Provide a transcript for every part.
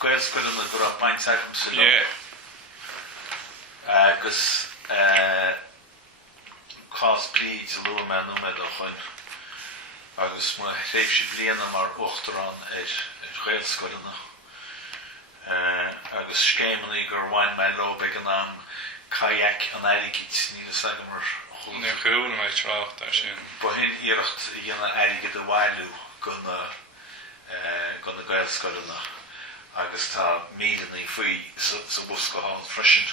Gaelscoileanna gur a bainteach sa agus cás blíd a lua me numed a chuin agus mu réibh si bliana mar Uachtarán Gaelscoileanna agus scéimení gur bhain me lo beag an am caiic an airigid níl sagamar Ní chuúna mai trácht ar sin. Ba hin iirecht a dhéanana airigid a bhailú gona Gaelscoileanna agus tá mílenaí faoi sa bhoscaáil freisin.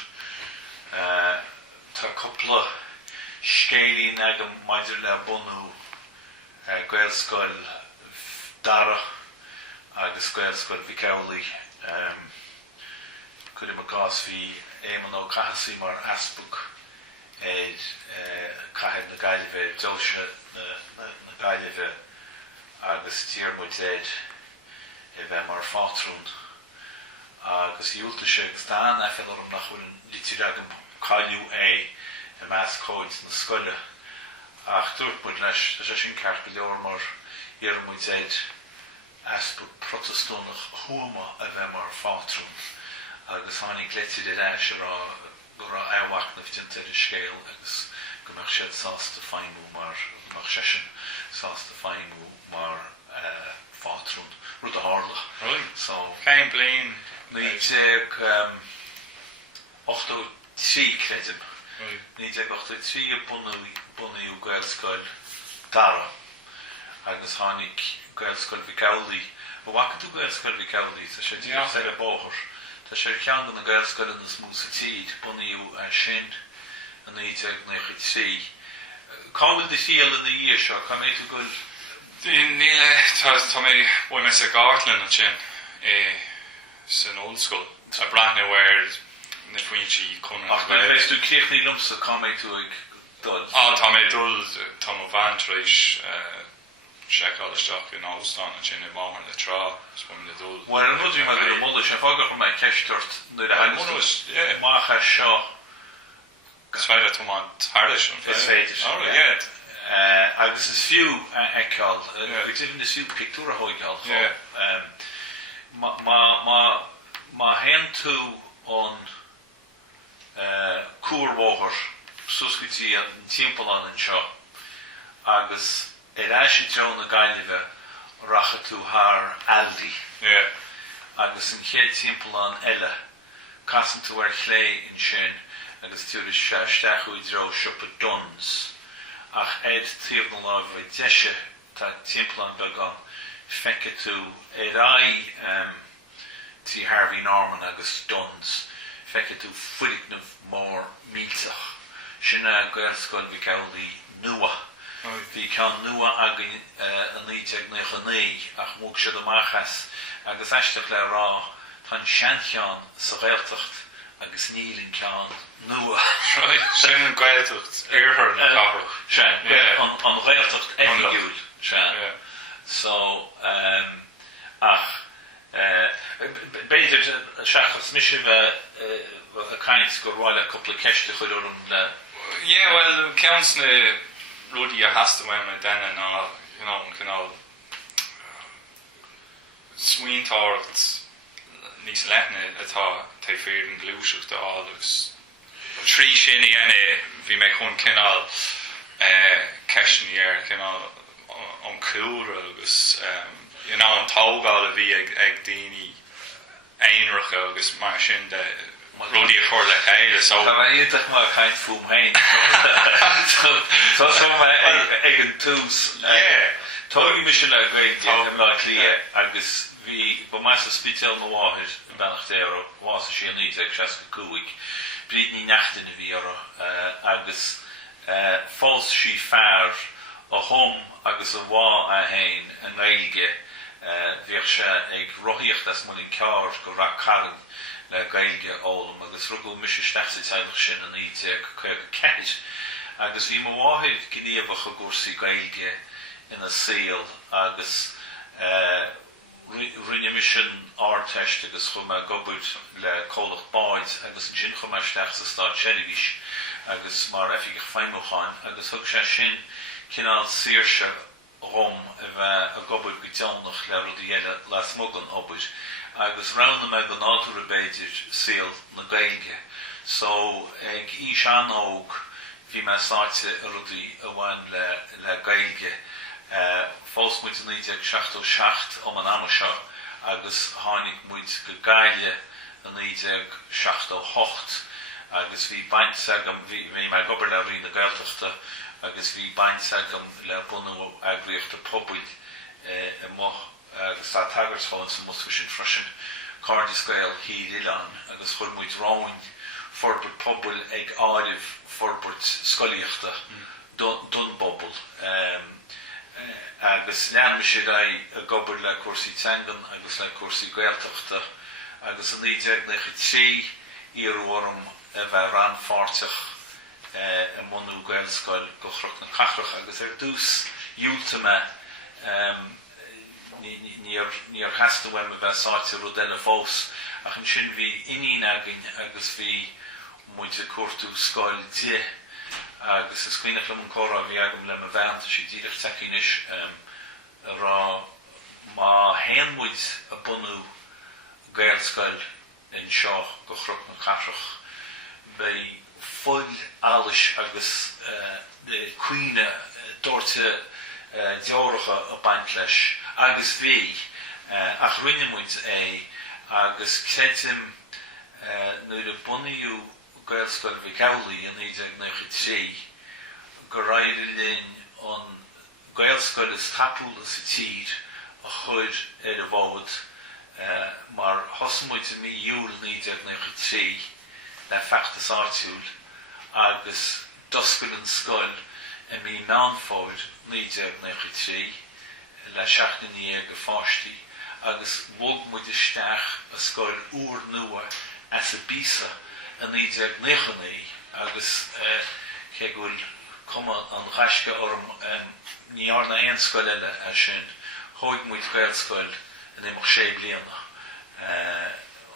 Tá coppla scéalaín agam maidir le mbunú Gaelscoil Dara agus Gaelscoil Mhic Amhlaigh chuir im a gás bhí éman ó caithesaí mar asbuk caithead na Gaillimhe dulse na Gaillimhe agus tír muid bheith mar fátrún agus dúilta sé agus dáin efeil orm nach bhfuil lítir agam caiiliú i meas cóid na scoile ach dúirt muid leis sé sin ceart go leor mar ar muid asbuk protestúnach thuama a bheith mar fátrún agus tháinig gléitiad éis gur a éhhaach na bhíteanta ar scéal agus go meach siad sásta feimú mar sesin sásta feimú mar fátrún rud a hárlach. Céim bliain ní ag 83 credim ní ag 83 bunú Gaelscoil Dara agus tháinig Gaelscoil Mhic Amhlaigh a bhacha tú Gaelscoil Mhic Amhlaigh tá sé tíar sé a bóthir tá sé ceann na Gaelscoileanna na smúsa tíd bunú sin a ní ag 93 cábhfuil de fial in na dhíir seo cá méid tú goil Níle tá mé bhfuil me sa gáirtlan an sin san old school a brathna bhir na faointí chun ach méid tú críochnaí lumsa cá méid tú ag dul tá mé dul tá mo bhaintrééis seáil isteach in ástán an sin i bháthar le trá spum le dul. Well an rudí me go mula sé fágad go méid ceisteirt nuair a hagus mácha seo Sfeile tú má thart an féidir agus is fiú eáil agus even is fiú pictúra hóigáil má hen tú ón cuairmhóthar suscutí an timpeall an seo agus éis an na Gaillimhe racha tú thar aldi agus an chéad timpeall an eile casan tú ar chlé in sin agus túir is steachú dro siopa duns ach tíobh na lámh bheith deise tá timpeall an beag an feice tú tí Harvey Norman agus duns feice tú fuidig mór mílteach sinna Gaelscoil Mhic Amhlaigh nua bhí ceann nua agin an 1999 ach móg siad amachas agus eisteach le rá tá seancheann sa Ghaeltacht agus nílinn ceann nua sin an Gaeltacht éarthar na cabhrach an Ghaeltacht eithgiúil so ach beidir seachas misin a caiint gur bháil a coppla ceiste chuir orm le well ceanns na rudí a hasasta bhain me daine ná canál smaointeoireacht níos leithne atá taobh féad an glúiseachta agus trí sin i dhéana bhí me chun canál ceisní ar canál an cúra agus an tógadh a bhí ag daoine éonracha agus mar sin de rudí a chuir le chéile so tá íontach má caiint fúm hain tá ag an tús táí mis sin le gréid le clia agus bhí ba meas a Spidéal na bháthir in Beannachtaire bhása sé an ag 65 bríd ní neachtain a bhí agus fós sí fearr a thom agus a bhá a hain an aige bhíoh sé ag rothíocht as mulin ceár go ra carann le gailge ólam agus rugú mis steachsa teilech sin an ag chuig ceid agus bhí mo bháthir gníomhacha a gúrsaí gailge ina síl agus rinne mission áteist agus chum gobud le cólach báid agus sin chum steach sa státseirbhíseach agus mar efigh feimimecháin agus thug sé sin cinál saoirse rom a bheith a gobud go teannach le rudí eile le smogan obud agus rana me go náisiúr a beidir síl na Gaeilge. So ag Uinseann Holmes bhí me sáte a rudaí a bhain le Gaeilge. Fós muid an 1967 an ama seo, agus tháinig muid go Gaile an 1968, agus bhí bainteach bhí me gobar le rí na Gaeltachta, agus bhí bainteach le mbunú eagraíochta pobail agus tá tagart fáin san musta sin freisin Cardi Scail Híl-Ileán, agus chuir muid ráin forbert pobail ag áirimh forbert Scoilíochta dun bobal. Agus leanme sé a gobar le cuasaí teangan agus le cuasaí Gaeltachta, agus an 1993 ar bharm a bheith ran fáirteach mbunú Gaelscoil go chrucht na Chathair, agus dús dúilta me níor heasta bhaim a bheith sáte rudéile fós, ach an sin bhí inín agin agus bhí muid a cuairtú Scoil Dara, agus is cuineach le an córa bhí agam le a bheanta sí díreach tacinis rá má héanmuid a bunú Gaelscoil in seo go chrucht na Chathair. Bei fuil ális agus cuine dúirte deoracha a baint leis, agus bhí ach rinne muid agus credim nuair a bunaíú Gaelscoil Mhic Amhlaigh in 1993 go raibh an Gaelscoil is tapúil is a tír a chuir a bhád mar thosamuid a mí júil 1993 le feachtas áitiúil agus doscail an scoil a mí meánfáid 1993 le 16 go fáistí, agus bhog muid isteach a scoil úr nua as a bísa a 1999, agus ché gúil cuma an ghaisce orm níor na aon scoil eile a sin, chuig muid Gaelscoil in imach 6 bliana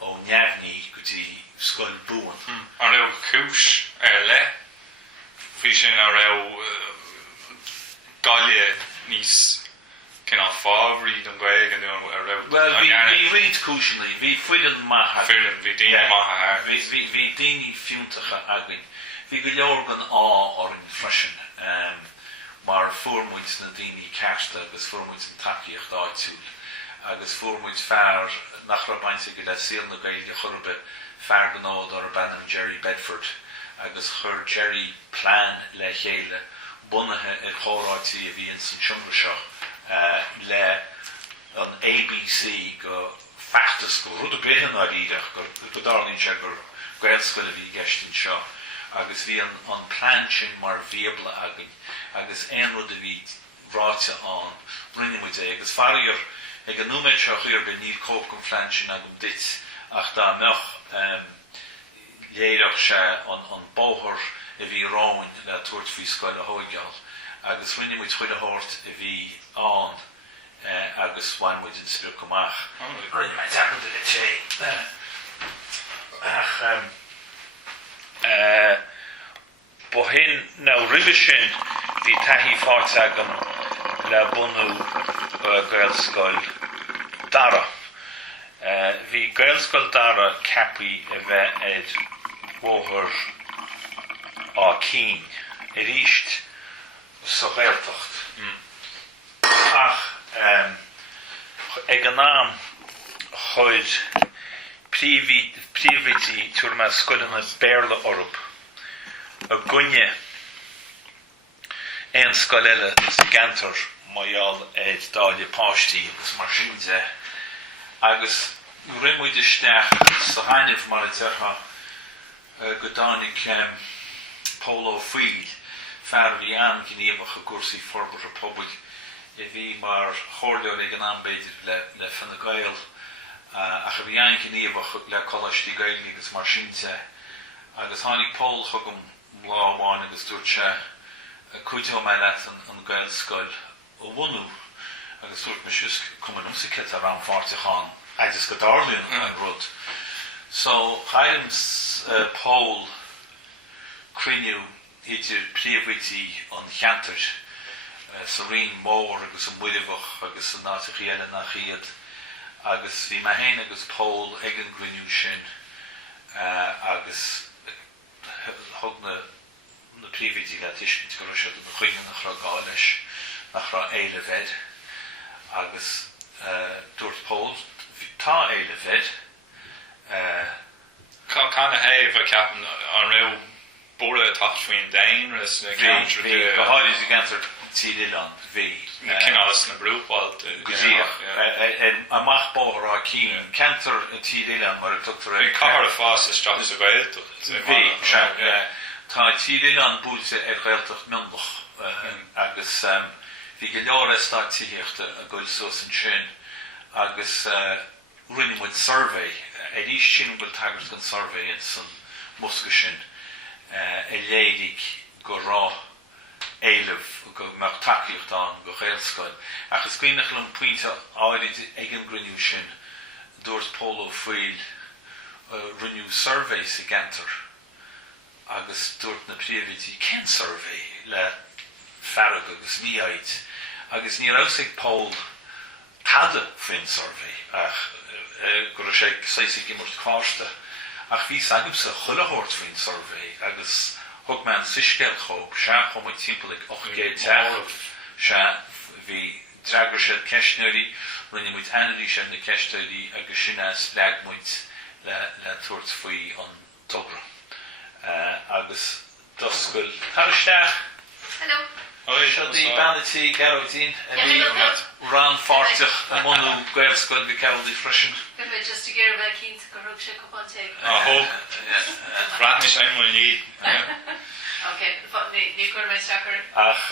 ó neamhní go dtí scoil buan. An raibh cúis le, fhí sin a raibh gaile níos cinná fábhrí don Gaeilge an a raibh. Well, bhí riad cúiseanna, bhí fuill an mháthair. Bhí daoine mháthair. Bhí daoine fiúntacha againn. Bhí go leor an orm freisin, mar fuairmuid na daoine ceasta agus fuairmuid an tacaíocht áitiúil, agus fuairmuid fearr nach raibh bainte go le síl na Gaeilge churbe fearr go nád ar a banam Jerry Bedford, agus chur Jerry plán le chéile bunathe ar chóráidtí a bhí in san siomra seo le an ABC go feachtas go rud a béhan á líideach go darlíonn sé gur Gaelscoil a bhí geistin seo, agus bhí an plán sin mar bhíobla againn, agus aon rud a bhí ráite an rinnemuid agus faríor ag an núméid seo chuir be níl cóp go phlean sin agam dit, ach dá meach léireach sé an bóthir a bhí ráin le tuairt faoi Scoil a Hóigeáil, agus rinnemuid chuid a thabhairt a bhí an agus bhainmuid in spirit gomach. Rinne me teann le sé. Ach ba hin ná ribbe sin bhí taithí fáilte agam le bunú Gaelscoil Dara. Bhí Gaelscoil Dara capaí a bheith ed bóthir á cín a ríist sa Gaeltacht. Ach ag an náam chuid príomhítí tuair me scoileanna béarla orb a gunne aon scoil eile sa gantar maiall ed dáile páistí agus mar sin agus rimmuid isteach sa hainmh mar a deartha go dánig Polo Fuil fear bhí an gníomhacha cuasaí forbert a pobail a bhí mar chóirleoir ag an anbéidir le Fine Gael, ach a bhí an gníomhacha le Coláistí Gaeilge agus mar sin agus tháinig Paul chugam láháin agus dúirt sé cuaiteá me leat an Gaelscoil ó bhunú, agus dúirt me sios cumann úsaice ar an fáirteachán agus go darlíonn an rud. So chaidms Paul criniú idir príomhítí an Chathair sa rion mór agus an buidimhach agus an Átha Cliath nach chiad, agus bhí mahéin agus pól ag an grinniú sin agus thug na príomhítí le tuiscint go raibh na chuoine nach raibh gá leis nach raibh éile bhead agus dúirt pól tá éile bhead Can have a captain on real border touch between Dainers and counter go háirithe is gantar tíileán bhí Kinás na brúpáil amach bóthar á cían cantar tíileán mar a tutar car fás is straach a gael bhí tá tíileán búilte Gaeltach mionbach agus bhí go leor státseirbhíseachta a gcuil sos an sin agus rinne muid survey rís sin bhfuil tagart gan survey in san musca sin léigh go rá éileh go mháthair an go Gaelscoil agus cuoinech an puinte áirid ag an grinniú sin dúirt pól ó fuil rinniú survey sa gantar agus dúirt na príomhítí cén survey le farag agus míoid agus ní raibh pól tada faoin survey ach go raibh sé saoigh immort cáiste ach bhí agam sa chulathóirt faoin survey agus thug me an suisceil chomh se chum ag timpeallaigh 8 teamh se bhí dreagar sé ceisniúirí rinne muid anadí sin na ceisniúirí agus sinna leag muid le tuairt faoi an tógadh agus doscail Taristeach Hello. Shadi Banity Garotin ran fartach mbunú Gaelscoil Mhic Amhlaigh freisin. Just to get back into the road check up on tape. Brand is einmal ní. Okay, ní gur mé stacker. Ach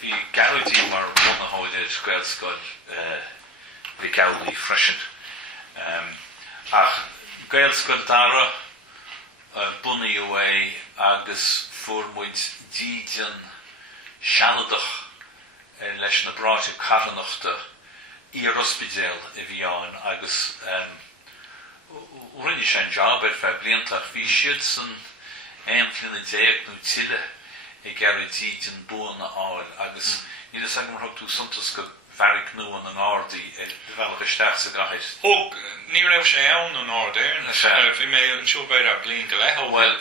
bhí Garotin mar mbunú háidir Gaelscoil Mhic Amhlaigh freisin. Ach Gaelscoil Dara bunny away agus fuórmuid dídean sealadach leis na bráite carannachta ar Spidéal a bhí ann agus rinne sé an job ar feadh bliantach bhí siad san aimplín na déag nó tiile i gcearr dídean buanna áil agus ní is agam thug tú suntas go bharigh nó an ádaí bhealach isteach sa gaiid. Ní raibh sé ann an ádair bhí mé an siúbéir a blin go leith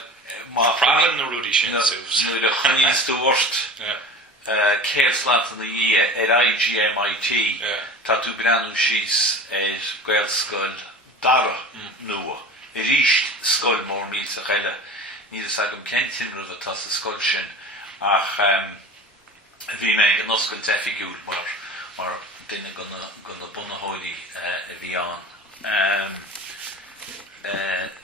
Well, pragan na rúdí sin sús. Nu le chuníos tú worst céirslaat na dhé IGMIT tá tú brenn síos Gaelscoil Dara nua ríist scoil mór míl sa cheile ní is agam kentin rud atá sa scoil sin ach bhí mé an oscail defigiúil mar duine gona buna háirí a bhí an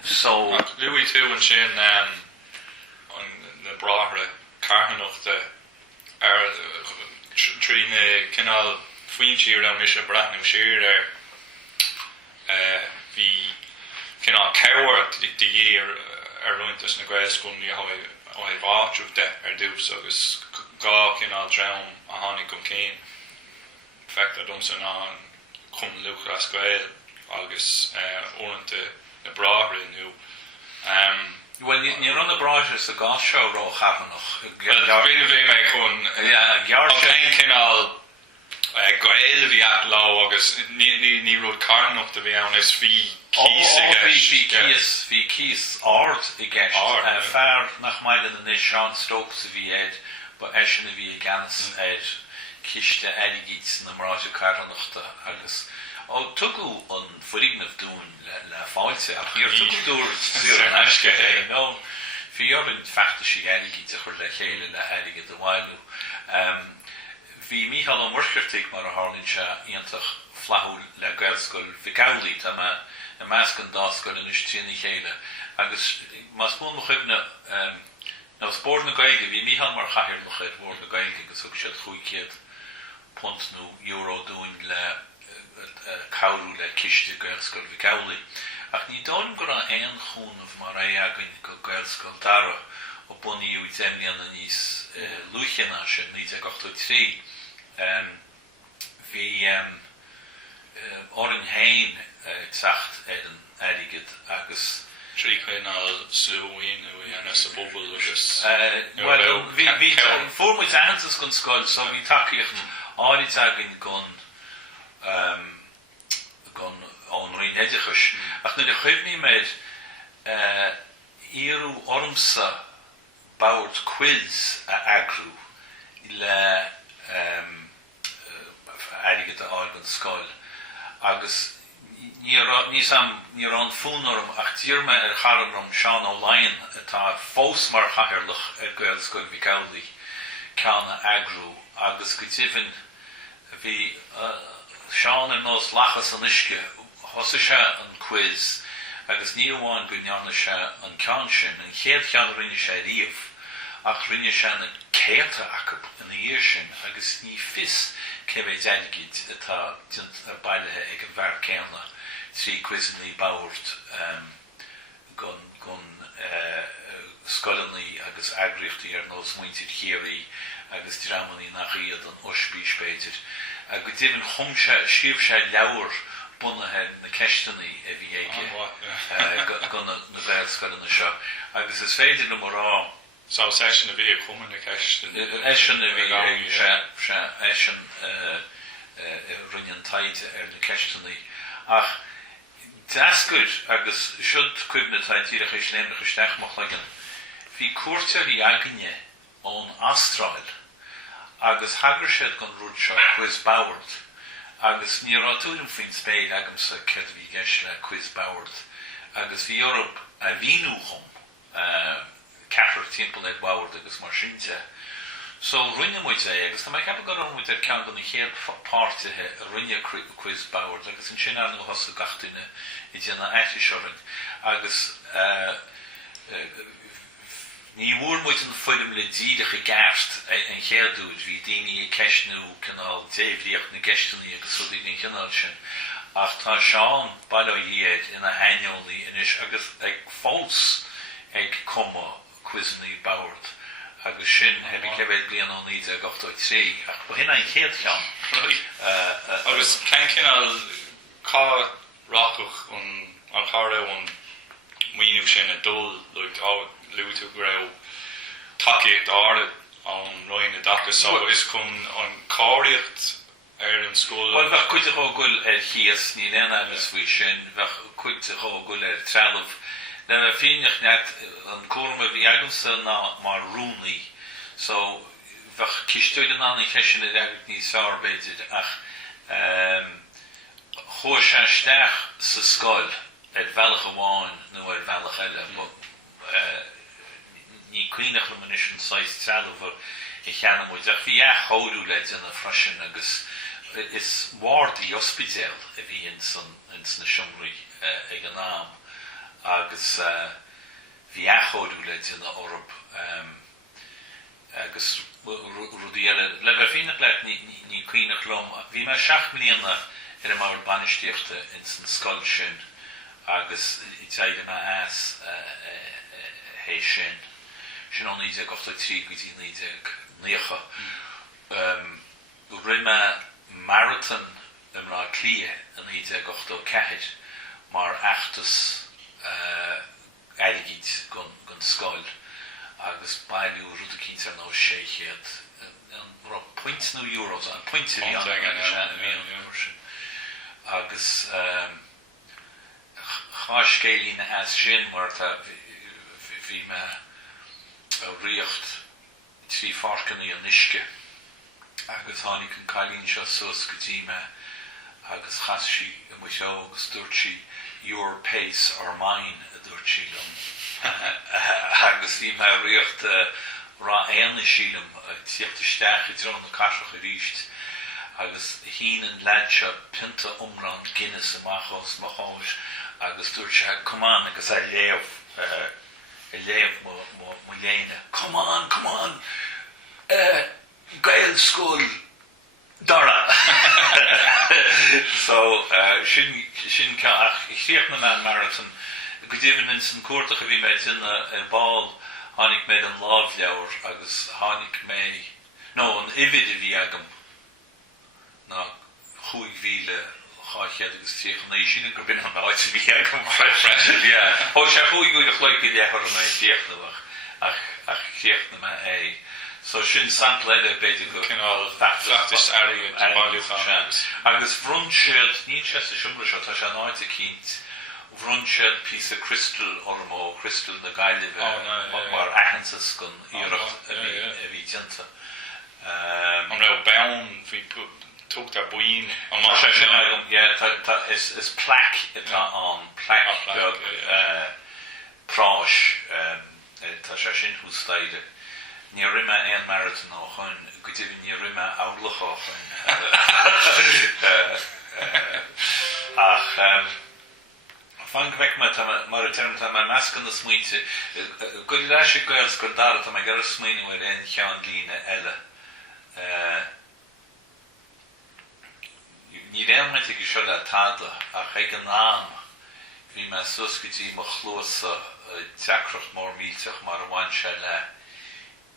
so Louis tú an sin an na bráthre carthanachta ar trí na cinál faointí ar mis a brathnú siar bhí cinál cehar de dhé ar rointas na Gaelscoil ní óid bháitrúh de ar dús agus gá cinál dram a tháinig go céin feachtar domsa ná chum lucha Gael agus orinthe na bráthre nú. Well, ní run na bráithre sa gá seo rá chafannach. Bhí mé chun céin cinál Gael bhí lá agus ní rud carnachta bhí ann is bhí Bhí cíos ard i gceist fearr nach maiile na níos seán stóp sa bhí éid ba eisina bhí i gceannas éid ciste aigid na mráide carthanachta agus tugu an fuignamh dún le fáilte ach níor tugu dúr an eisce nó bhí orrin feachtas í aigid a chur le chéile le aige do bhhailú bhí míhall an mhuircheirtigh mar a tharlainn se íontach flathúil le Gaelscoil Mhic Amhlaigh tá na measc an dáscoil in istríonna chéile agus mas bún mo chuibne ná spór na gaige bhí míhall mar chathir mo chuid bhór na gaige agus thug siad chuigcéad punt nó euro dúin le cabhrú le ciste Gaelscoil Mhic Amhlaigh ach ní dóim go an éon chúnamh mar agan go Gaelscoil Dara ó bunaí Uinseann na níos luicheanna sin 1983 bhí orrin hain teacht an aigid agus trí chuinál suúin ana sa bobal agus bhí fórmuid ahantas gon scoil so bhí takeíocht áirid agin gon gan an roin heidichas. Ach nu de chuibní meid íru ormsa bauert quiz a agrú le aige de ágan scoil. Agus ní an fúnarm ach tíorma charanm Seán O'Lyon atá fós mar Chathair Gaelscoil Mhic Amhlaigh ceanna agrú agus go tífin bhí Seán ar nós lachas an isce thosa se an quiz agus ní amháin go neanna se an cean sin an chéad cean rinne sé riamh ach rinne se na céirte acu in na dhéir sin agus ní fis cebh deigid atá bailithe ag an bhar céanna trí quiznaí bauirt gon scoileannaí agus agríochtaí ar nós muintir chéirí agus dramaní nach iad an ospí spéidir a go dtíobhann chumse siomh sé leabhar bunathe na ceistanaí a bhí aige gan na Gaelscoileanna seo agus is féidir na mórá Sá session a bhí a chumann na ceistanaí Eisteoir a bhí se eisteoir rinnean taide ar na ceistanaí ach deascuir agus siúd cuimhne taidtíreach is léimnach isteach Amhlaigh hí cuairtear í aigine ón Astráil agus hagar siad gan rúd seo quiz bauirt agus ní ráúm faoin spéid agamsa cead bhí geis le quiz bauirt agus bhí orb a bhíú chum Chathair timpeall ag bauirt agus mar sinte so rinne muid é agus tá mai ceap go muid ar cean gan na chéad páirtithe a rinne quiz bauirt agus an sin an hosa gataine I dtí na éisteoirin agus ní bhúr muid an foilim le díadach a gceart an chéadúid hí daoine a ceisnú canál déimhríocht na geistanaí agus rudaí na cinál sin ach tá Seán bailó iad ina hainneolaí inis agus ag fós ag cuma quiznaí bauirt agus sin heb ik cebhéad bliain an 1983 ach ba hynna an chéad ceann agus cean cinál cá rachach an charra an muoinú sin a dul luú go raibh takeíocht ára an roiin a dachas so is chun an cáiríocht ar an scóil Well bheith cuite thógúil ar chias ní léana agus faoi sin bheith cuite thógúil ar trealamh le bheith fíneach net an cúrma bhí agamsa ná mar rúnaí so bheith cisteúil an anna cheisian a dheagad níos fearbéidir ach chóir sé isteach sa scoil ar bhealach amháin nó ar bhealach eile ní cuineach le munis an 6 trealamh I cheanna muid ach bhí choú le in a freisin agus is mhártaí Spidéal a bhí in na siomraí ag an náam agus bhí choú le in a orb agus rudí eile le bheith fíneach le ní cuineach lom bhí me 7 mbliana ar a mar bainisteochta in san scoil sin agus I teige me as hé sin sin an 1983 go dtí 1990 rinne marathon Átha Cliath an 1984 mar feachtas aigid gon scoil agus bailú rúta cínte ar nó 600 an ra €0.2 an pointe bhí an agus cháiscéilína as sin mar bhí me a riocht trí farcaní an isce agus tháinig an cailín seo sus go dtí me agus chas si a mu seo agus dúirt si your pace or mine a dúirt si agus bhí me riocht rá éanna sílam tíocht isteach I dtrón na caiseach a ríist agus híanaan lead seo pinta umran Guinness amachos machos agus dúirt se come on agus a léamh mo léine come on Gaelscoil Dara so sin ach I chríoch na an marathon go dtíobhann in san cuairteach a bhí méid inna ar ball tháinig méid an lámh agus tháinig mé nó an ifid a bhí agam ná 5,000 chaithad agus tíochna sin gur bin an áit a bhí agam freisin ó sé chuig go chloig I dheachar an é tíochnamach ach chríoch na é So sin samplede beidir go Cinál feachtas aige mBaile fan. agus bhrúnsead ní sé siúmra seo tá sé náide cínt bhrúnsead pís a crystal ormó crystal na Gaillimhe mar achansas gon iirecht a bhí dinta. An ra ben hí tógadh boin an mar sé sin is plaque atá an plaque práis tá sé sin hústáide. Ní rime an marathon á chuin go dtí ní rime álacha á chuin. Ach fan bheic mar a term tá mar meascan na smuointe go leis sé Gaelscoil Dara tá gar smuoine ar an cheann lína eile. Ní réimhainte go seo le tada ach ag an náam bhí me sus go dtí mo chlósa teacreacht mór míteach mar a bhain se le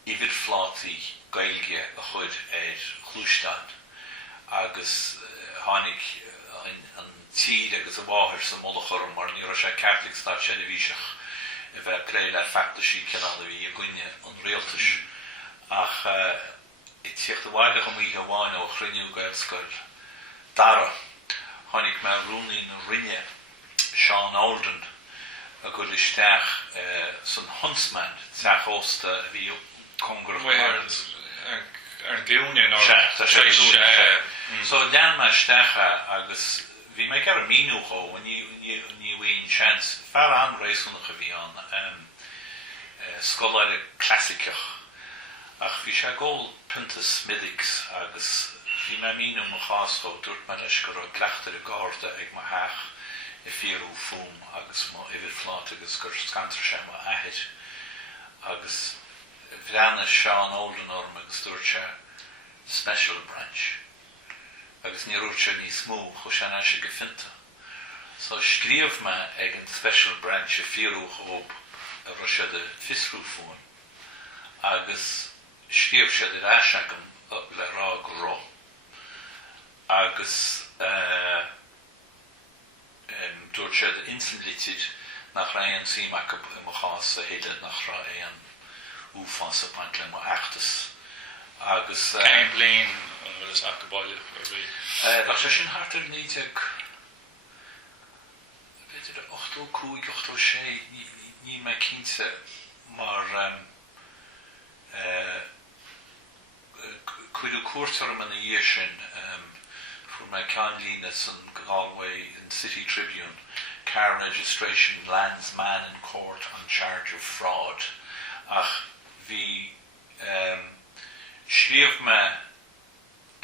Ivid flátaí gailge a chud chlúisteáin agus tháinig an tíd agus a bháthir sa mola chorm mar ní raibh sé Catholic státseirbhíseach a bheith lé le feachtasaí cinál a bhí a gcuine an réaltais ach i tíocht a bhaile go mí a bháin ó chruinniú Gaelscoil Dara tháinig me rúnaí na rinne Seán Alden a go listeach san huntsman teach ósta a bhí Congress an gúne so dan me stecha agus bhí me gar a míúcho ní bhíon chance fear an rééisúnach a bhí an scoláire clásicach ach bhí sé ggóil puntas middigs agus bhí me míú mo cháásco dúirt me leis go raibh cleachtar a gáirde ag mo heach i fíorú fum agus mo idir fláit agus gur scantar sé mo ahead agus Bhreanna Seán Alden orm agus dúirt sé special branch agus ní rúirt sé ní smó chu sé ná sé go finta. So scríomh me ag an special branch a fíorú chóp a ro sé de fisrú fóin agus scríomh sé de ráisegam le rá go rá agus dúirt sé de insinlitid nach ra an síach i mo chás a héile nach ra an úfás a paint le mo feachtas agus Cain blian is ach go baile ach sé sin hartar níteag beidir 8-5-8 ní me cínte mar cuidiú cuairtarm an dhé sin fu me ceann lína san Galway in City Tribune car registration lands man in court on charge of fraud ach bhí scríomh me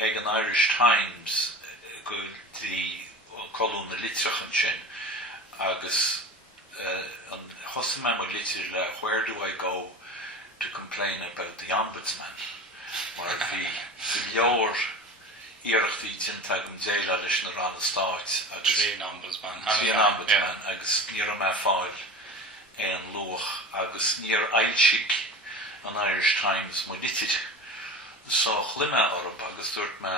ag an Irish Times go dtí colún na litreachan sin agus an thosa me mo litir le where do I go to complain about the ombudsman mar bhí go leor iarachtaí tinta go déile leis na rán stáit agus Tríon ombudsman agus níor me fáil an luach agus níor ailsigh an Irish Times mo litir so chluime orb agus dúirt me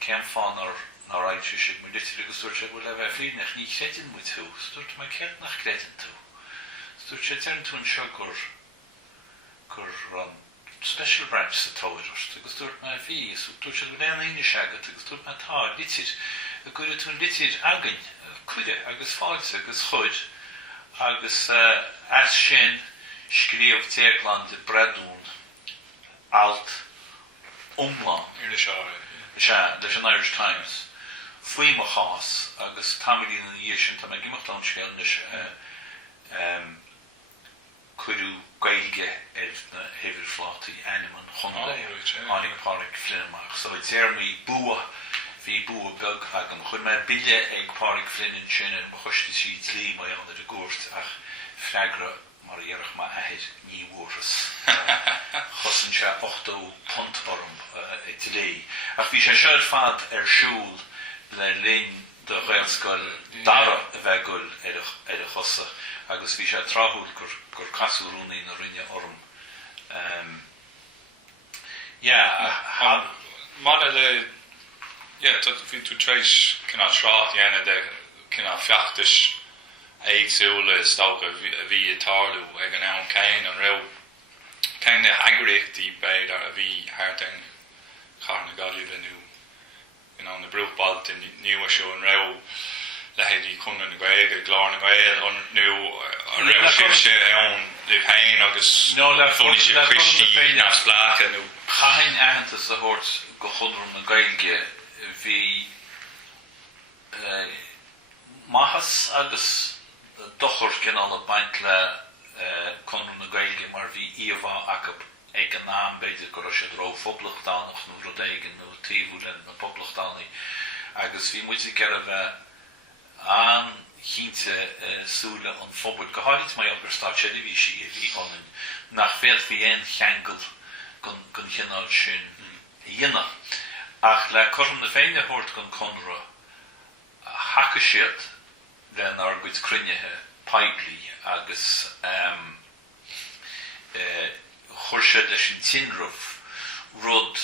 ceim fáin nar ailsigh mo litir agus dúirt sé bhfuil le bheith frídnach ní chéitin mu tú dúirt me ceart nach gréitin tú dúirt sé teann tú an seo gur an special branch sa tógadh agus dúirt me bhí dúirt sé go léana aine seagat agus dúirt me tá litir a gcuide tún litir againn cuide agus fáilte agus chuid agus as sin scríomh téaglan de bredún alt umlán leis an Irish Times faoi mo chás agus tamilí na dhé sin tá me gimeachtáin scéalnis cuidiú gailge na hefir flátaí animan chunla tháinig páric flinach so i dtéirmí bua hí bua beg agam chun me bille ag páric flinin sin mo chuiste sí lí mai an a gúirt ach freigra mar dhearach ma ahead ní bhras chosan se 8 punt orm i lé ach bhí sé seir fad siúl le linn de Gaelscoil Dara a bheith gul ar a chosa agus bhí sé trahúil gur casúrúnaí na rinne orm Mana le hí tú treéis cinná sráth dhéana de cinná feachtas éagsúla stácha a bhí atálú ag an ann céin an raibh kind of agrichty by that we had in Carna Gaillimhe on the brook balt in new show and row the heady kun and Gaige glorn Gael on new on the pain agus no la Christy nas black and Chain aantas the hort go chudrum na Gaeilge vi mahas agus dochor kin an a bainteach chudrum na Gaeilge mar vi Iva akab ag an naam beidir go sé dro foblachtanach nó rodeigen nó tíhúlen na poblachtanni agus vi muid ger a an chinte súle an fobud gohalit mei op státseirbhíseach vi onin nach féad vi ein cheangel gon chinál sin dhéanamh ach le chum na féine hort gon conra hacha siad len argwyd cruinethe paibli agus chuirse leis an tinrumh rud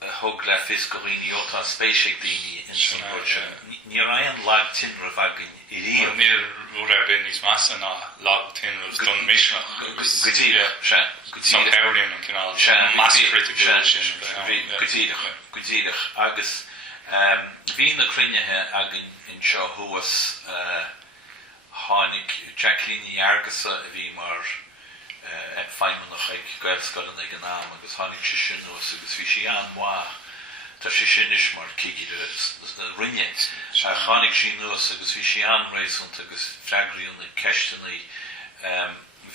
thug le Gaelscolaíochta spéisiach daoine in san chuirse. Ní raibh lag tinrumh agin I riamh. Níl raibh bin níos massa ná lag tinrumh don misneach. Some Howlin and Canal Gudíadach agus bhí na cruinethe agin in seo thuas tháinig Jacqueline Argasa a bhí mar feimmenach ag Gaelscoileanna ag an am agus tháinig sé sin nuas agus bhí sé an mhaith tá sé sin is mar cigiad rinne a tháinig sin nuas agus bhí sé an réasúnt agus freagraíonn na ceistanaí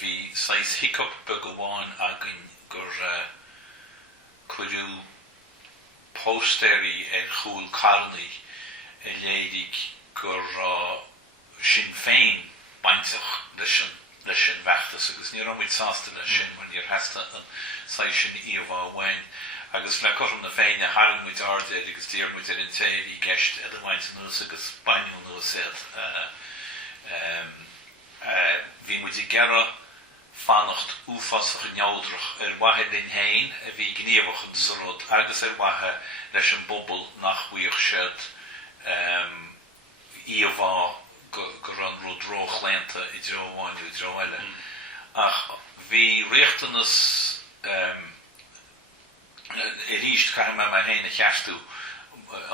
hí 6 hiccup be go bháin agin gur cuireú póstéirí chúl carnaí léirigh gur sin féin bainteach leis an feachtas agus ní ramuid sásta le sin mar níor heasta an saith sin íomhá bhain agus le chum na féine haranmuid ardéid agus díormuid ar an taobh gceist a bhaint nuas agus bainú nuas bhí muid I gera fannacht úfasach an nealdrach wathe linn hain a bhí gníomhacht sa rud agus wathe leis an bobbal nach bhuíoch siad íomhá gur an rud droch lenta I droháin I dro eile ach bhí riachtanas I ríist caiim me hain a cheastú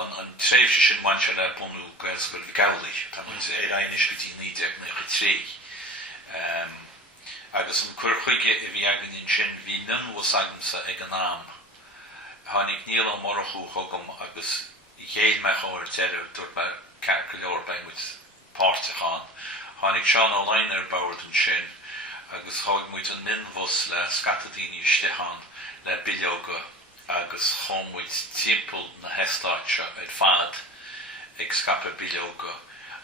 an tréimhse sin bhainse le mbunú Gaelscoil Mhic Amhlaigh tá muid éiris go dtí 1993 agus an cuir chuige a bhí agin in sin bhí nunhas agamsa ag an am tháinig níl an morachú thugam agus chéad me cháir teidir dúirt me ceacail leor bainmuid páirteachán tháinig seán online ar bord an sin agus cháid muid an ninmhos le scatadaoine isteachán le bileoga agus chommuid timppel na heistáitse ag fad ag scape bileoga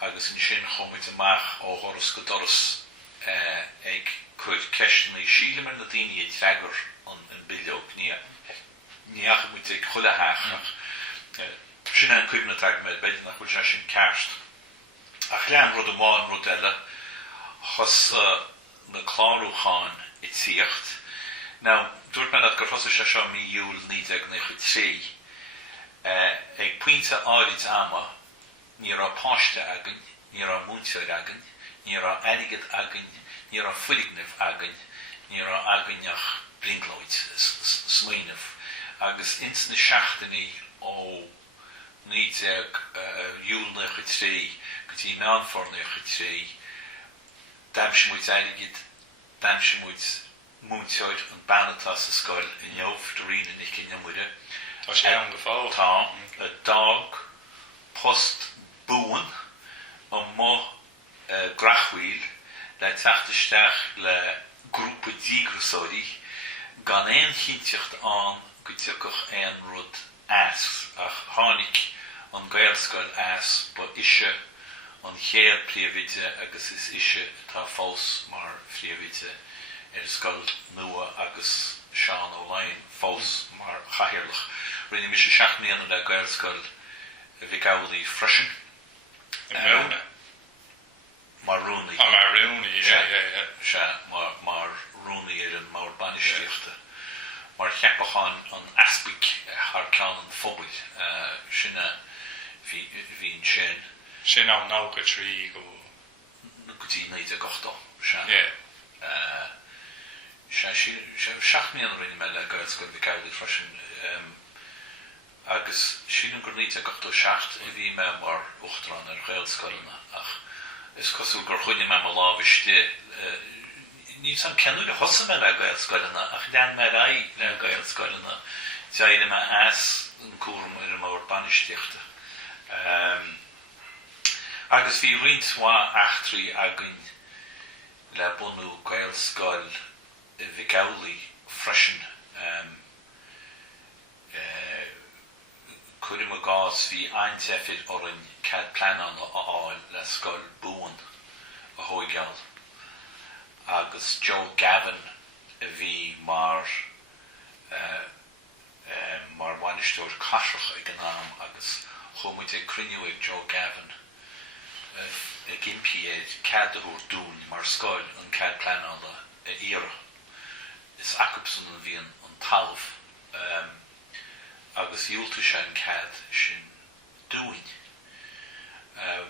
agus in sin chommuid amach ó thoras go doras ag chuid ceisnaí sílimar na daoine ag freagar an bileog ní achamuid ag chulatheach sin an cuimna tag me beidir nach chuil sin cearst ach lean rud amháin rud eile chus na chláirúcháin I tíocht now dúirt me gur thosa sé seo mí júl 1993 ag puinte áid ama ní rá páiste agin ní rá mháthair agin ní rá aigid agin ní rá fuilighnimh agin ní rá aginneach blinglóid smaoinmh agus ins na seachtaí ó júl 93 go dtí meánfór 93 damsmuid aigid damsmuid múnteoid an bainteach sa scoil in Gníomhaire in Ngníomhaire tá sé an go fáil tá a dag post búin an mo grachhuil le teachtaisteach le grúpa dígrasóirí gan éon chinteocht an go tuigh éon rud as ach tháinig an Gaelscoil as ba ise an chéad príomhide agus is ise tá fós mar príomhide scoil nua agus seán ólainn fós mar chahirirlach rinne mis sé 7 mbliana le Gaelscoil Mhic Amhlaigh freisin mar rúnaí mar rúnaí ar an mar bainteachta mar cheapachán an aspig ar ceann an fóbail sinna bhín sin an nága trí go dtí 1980 seachmíon rinne me le Gaelscoil Mhic Amhlaigh freisin agus sílim gur níte gachtó seacht a bhí me mar Uachtarán Gaelscoileanna ach is cosú gur chuine me lámhiste ní san cenú a hosa me le Gaelscoileanna ach dean me ra le Gaelscoileanna teide me as an cuaram ar mór bainteachta agus bhí rint mhá eachtraí agan le mbunú Gaelscoil Mhic Amhlaigh freisin chuirim a gás bhí aintefid orin cad planan áil le scoil buan a hóigeall agus Joe Gavin a bhí mar bainistóir Chathair ag an am agus chomuid ag criniú ag Joe Gavin ag impiad cad a thuair dún mar scoil an cad planan a íra is acapsan an bhíon an talamh agus dúilta sé an cad sin dúin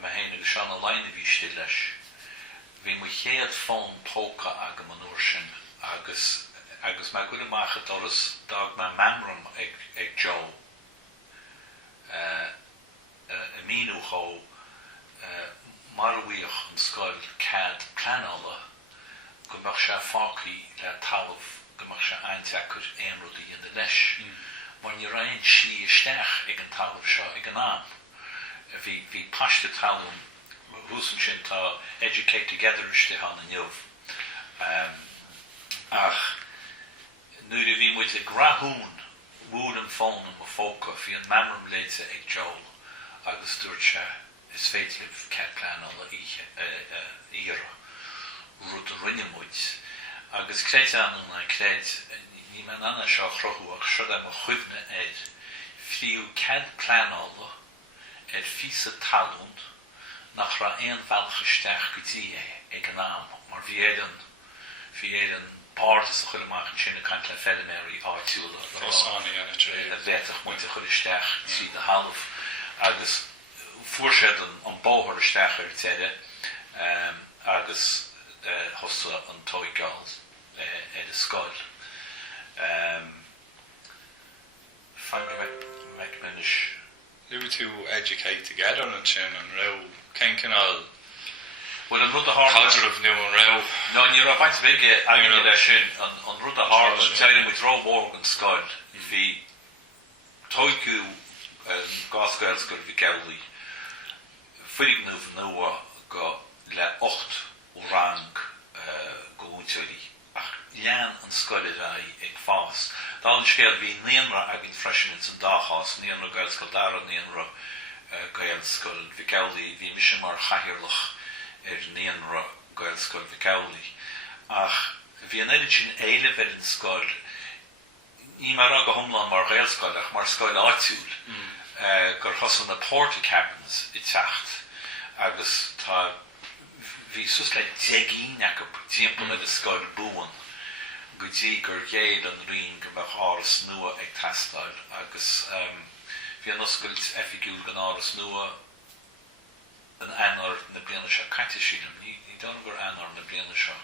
me héana agus seán a leine bhí sé leis bhí mu chéad fón tógadh aga an uair sin agus me go amach doras dag me mamram ag Joe a míú cho marhuíoch an scoil cad planála go mar sé fácaí le talamh go mar sé aintechar éonrúdaí in de leis mar ní raon slí isteach ag an talamh seo ag an am bhí paiste talún húsan sin tá Educate Together isteach an inniuh ach nuair a bhí muid ag grathún bhúd an fón am a fóca bhí an mamram léite ag Joel agus dúirt sé is féitlibh cad planála íra rud a rinne muid agus créite an créid ní man anna seo chrothúach siad am a chuimhne fiú cad planála físa talún nach ra éon bhealchaisteach go dtí ag an am mar bhí éan páirtas a chuil amach an sin a caiint le feileméirí áitiúla a bhéiteach muinte chuil isteach tí de halamh agus fuairsead an bóthir isteach ar teide agus hosta an tógáil a scoil Fangmenish Liw tú Educate Together an sin an rau cén canal well an rud a hard culture of new an rau no ní ra baint bige agin le sin an rud a hard telling with Rob Morgan scoil hí tóigu Gaelscoil Mhic Amhlaigh fuidig nua go le 8 rang goúntúí ach lean an scoileráí ag fás Dáil scéal bhí níonra agin freisin in san dáchás níonra Gaelscoil Dara níonra Gaelscoil Mhic Amhlaigh bhí mis mar chahirirlach níonra Gaelscoil Mhic Amhlaigh ach bhí an éidir sin éile bheith an scoil ní mar a go thomlan mar Gaelscoil ach mar scoil áitiúil gur thosan na Porta Cabins I teacht agus tá bhí sus le deagíneach timppla le scoil buan go dtí gur géad an rion go bheith áras nua ag teastáil agus bhí an oscailt effigiúil gan áras nua an anar na bliana seo caiite sílam ní don gur anar na bliana seo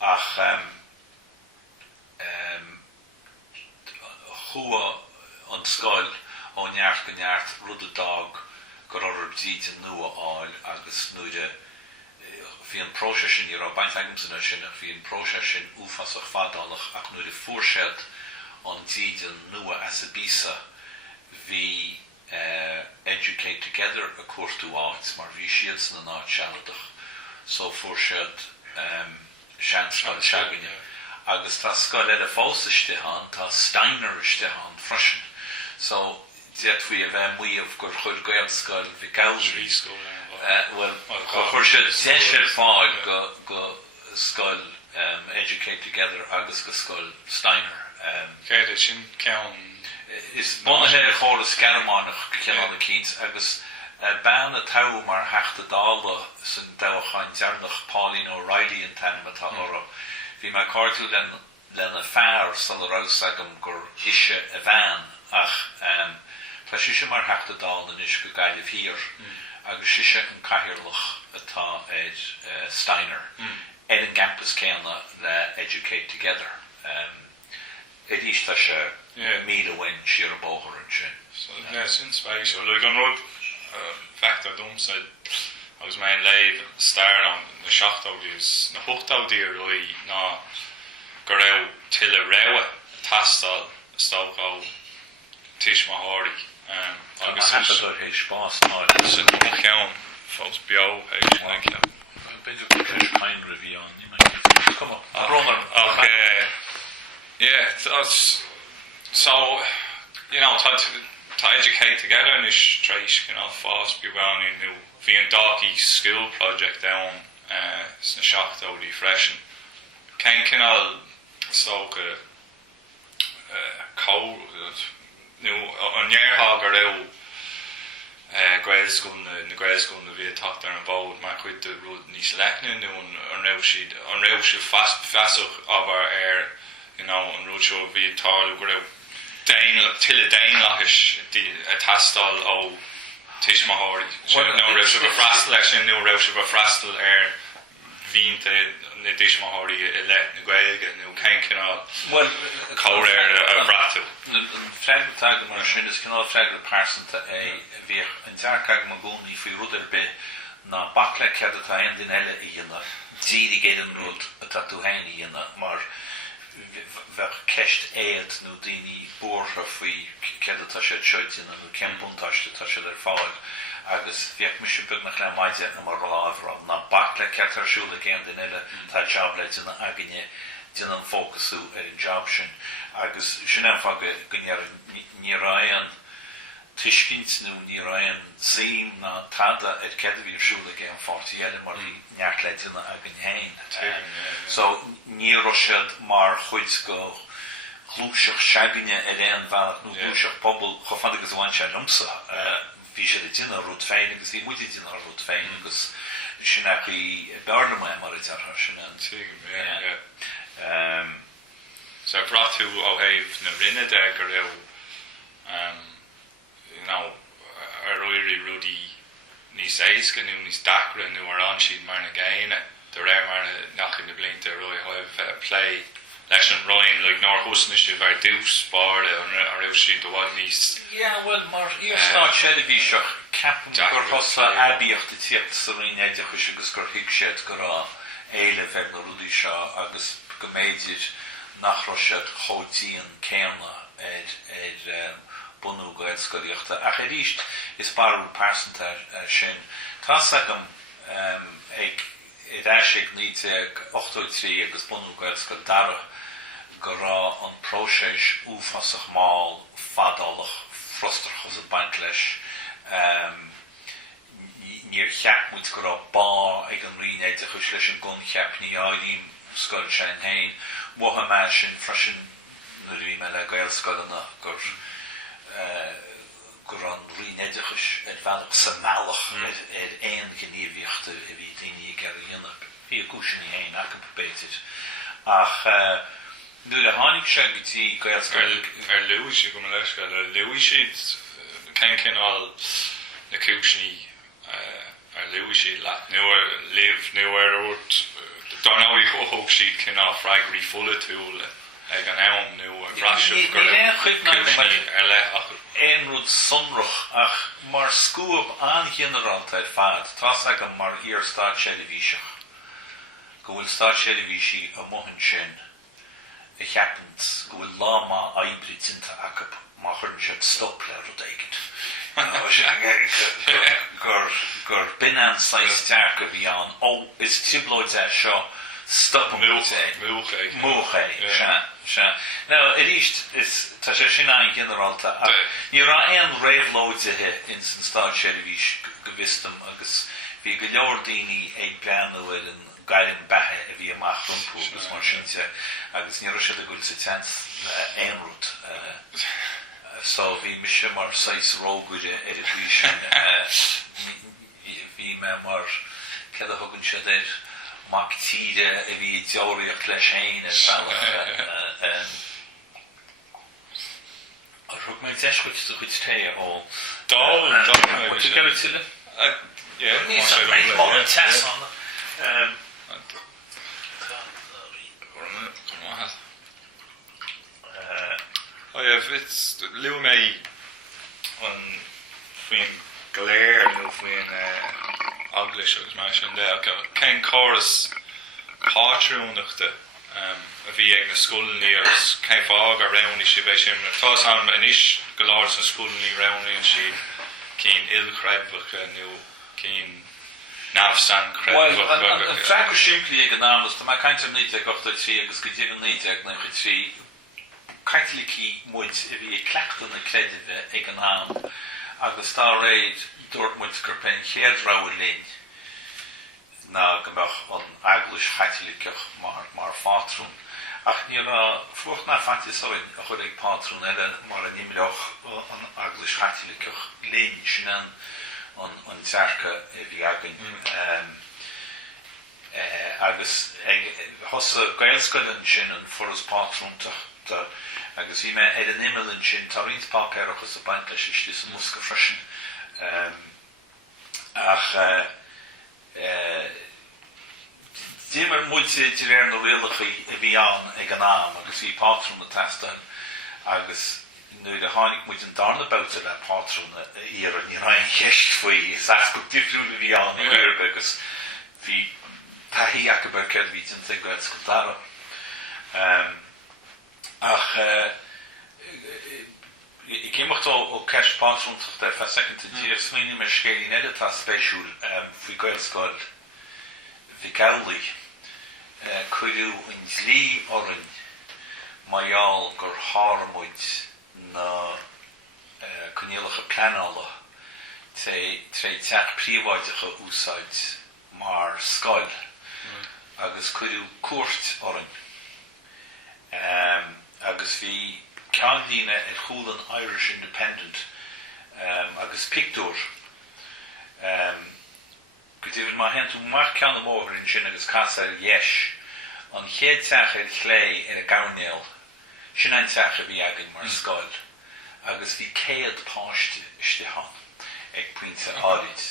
ach chua an scoil ó neart go neart rud a dag gur orr bdíd an nua áil agus nuide hí an próise sin ar á baint agamsanna sin ach hí an próise sin úfasach fadálach ach nuair a fuairsead an díd an nua as a bísa hí Educate Together a cuairtú áit mar bhí siad san an áit sealadach so fuairsead seanscoil seaganne agus tá scoil eile fásaiste an tá Steiner iste an freisin so diet faoi a bheith muíomh gur chuir Gaelscoil Mhic Amhlaigh well chuir sé déisiir fáil go scoil Educate Together agus go scoil Steiner Céide sin ceann is bunathe chóras Gearmánach ceanna cínt agus beanna tau mar heachta dála san dawchain dearnach Pauline O'Reilly an tanime tá orra bhí me cartú lena fearr sal rás agam gur isise a bhean ach tá siise mar heachta dála is go Gaillimhe hir agus siise an caihirirlach atá Steiner an campus céanna le educate together. It is such a míle win siar a bóthar an sin. So yes, in Spidéal. Like an rud fact of them said, I was main live staring on the shachtaudies, the hooktaudie roi na goreu till a rewa tastal stauko tishmahari. Agus happedur his boss now. Sit McKeown, folks bio page like that. Bit of a kind review on you. Come on, okay. Yeah, that's so. You know, to educate together in this trace, you know, fast be around in new being Docky skill project down. It's a shock though, refreshing. Can all stoke cold. New on your hog Gaelscoil na Gaelscoil na bhí Chathair an bód mar chuid de rud níos leithne nó an raibh siad feasach aber you know, an rud seo bhí tarlú go raibh tiile dain lachas a tastal ó tishmahari. No raibh siad a freastal leis sin, nó raibh siad a freastal vínte na tishmahari le na Gaeilge nó cén cinál cóir a bratú. Fragment tag mar sin is cinál fragment persanta bhí an dearcag mar gúnaí faoi rudidir be na bacla cead atá aon din eile i dhéanana díri géad an rud atá tú hain i dhéanana mar bheith ceist éad nó daoine bórtha faoi cead atá sé teoidíanana nó ceanpuntáiste tá sé ar fáil agus bheith mis bud nach le maidide na mar lábhra na bacla cead arsúla géan din eile tá job le dina aginne din an fócasú ar an job sin agus sin an fága gnéar ní raon tuiscint nó ní raon saoim na tada ar cead a bhí arsúla géan fáirtí eile mar bhí neach le dina agin hain. So ní roisiad mar chuid go glúiseach seaganne ar éon bhealach nó glúiseach pobl chofanna agus bhain sé lumsa bhí sé dina rud féin agus bhí muide dina rud féin agus sin í bearna mai mar a deartha sin an. So bratú ó héh na rinne de go raibh you know, ar roirí rudí níos éisce nó níos dacra nó ar an siad mar na ggéine de raibh mar nach in na blianta roi haibh play leis an roiin like nóir húsneiste bhar dús báir ar raibh siad do bhád níos. Yeah, well, mar stáitseirbhíseach ceapan gur thosa aibíocht i tíocht sa roiin éideachas agus gur thuig siad go rá éile bheith na rudí seo agus go méidir nach roisiad chóidíon céanna ar mbunú Gaelscolaíochta ach a ríist is barú persanta sin tá sagam ag idáisiigh níte ag 83 agus mbunú Gaelscoil Dara go rá an próséis úfasach máil fadálach frostrachas a baint leis níor cheapmúid go rá bá ag an rion éideachas leis an gun cheapní áilín scoil sin hain mutha me sin freisin na rí me le Gaelscoileanna gur an rion éideachas ar bhealach sa mealach ar éon ngníomhaíocht a bhí daoine gar dhéanamh bhí a gúisin í hain ach a béidir ach nuair a tháinig sé go tí Gaelscoil ar luaise go leis go luaise cén cinál na cúisní ar luaise nuair libh nuair ort don áí chóthóg siad cinál freigraí fulla túil ag an ann nó a bhreisih gur ar le éon rud sunrach ach mar scúab an-ghinearálta ar fad tás ag an mar híar stáitseirbhíseach go bhfuil stáitseirbhísí a mthain sin a cheapant go bhfuil lámh aibrítinta acu má chuann siad stop le rud éigin gur binan sais teach go bhí an ó is tiblóid é seo stop múché now it is tá sé sin an generalta ní ra an réimhlóidethe in san stáitseirbhís go bhistam agus bhí go leor daoine ag breanúil an gaiilim bethe a bhí amach rumpú agus mar sinte agus ní raisiad a gúil sa tent éonrút so bhí mise mar 6 róguide ar a bhí sin bhí me mar cead a thugann siad ar mac tíide a bhí deoraíocht leis féin ar thug mé deiscuid do chuid té ó dá get it to yeah, test on it's liw me on faoin gléir nó faoin English agus mar sin de cén choras háitriúnachta a bhí ag na scoilní agus cén fág a raní si bheith sin tá am inis go láir san scoilní raní si cín ilchreibhacha nó cín náfsan creibhacha Fragur siimplí ag an námas tá caiint am níte gochta trí agus go dtíanam níte ag na trí caiintlicí muid a bhí cleachtain na creidirh ag an nám agus tá réid dúirt gur pen chéadrá linn ná go bheith an eaglas caiintliceach mar fátrún ach ní flucht na fatisóin a chud ag pátrún eile mar a níimileach an eaglas caiintliceach linn sin an tearcha a bhí agan agus thosa Gaelscoileanna sin an foras pátrúnta agus bhí me an imimeann sin tá rint pácéireachas a bainteach is an musca freisin ach dímar muide de réir na rialachaí a bhí an ag an nám agus bhí pátrún na testáin agus nu de hánig muid an darna bouta le pátrún ar ní rain cheist faoi is as go difriúla bhí an uirbe agus bhí taí aca beircead bhí an te Gaelscoil Dara ach I gimachta ó ceist pátrúntaach de fe second tíre smíní mar scéalaí eile tá spéisiúil faoi Gaelscoil Mhic Amhlaigh cuidiú in slí orann maiall gur háramid na cníomhaíochta pleanála té teach príomháideacha úsáid mar scoil agus cuidiú cuairt orann agus bhí ceanlíne ar chúlan Irish Independent agus pictúr go dtíobhann má henú mar ceanna mór in sin agus Chathair yes an chéad teach ar chlé ar a gabhnéal sin ein teach a bhí agan mar scoil agus bhí céad páiste isteán ag puinte áid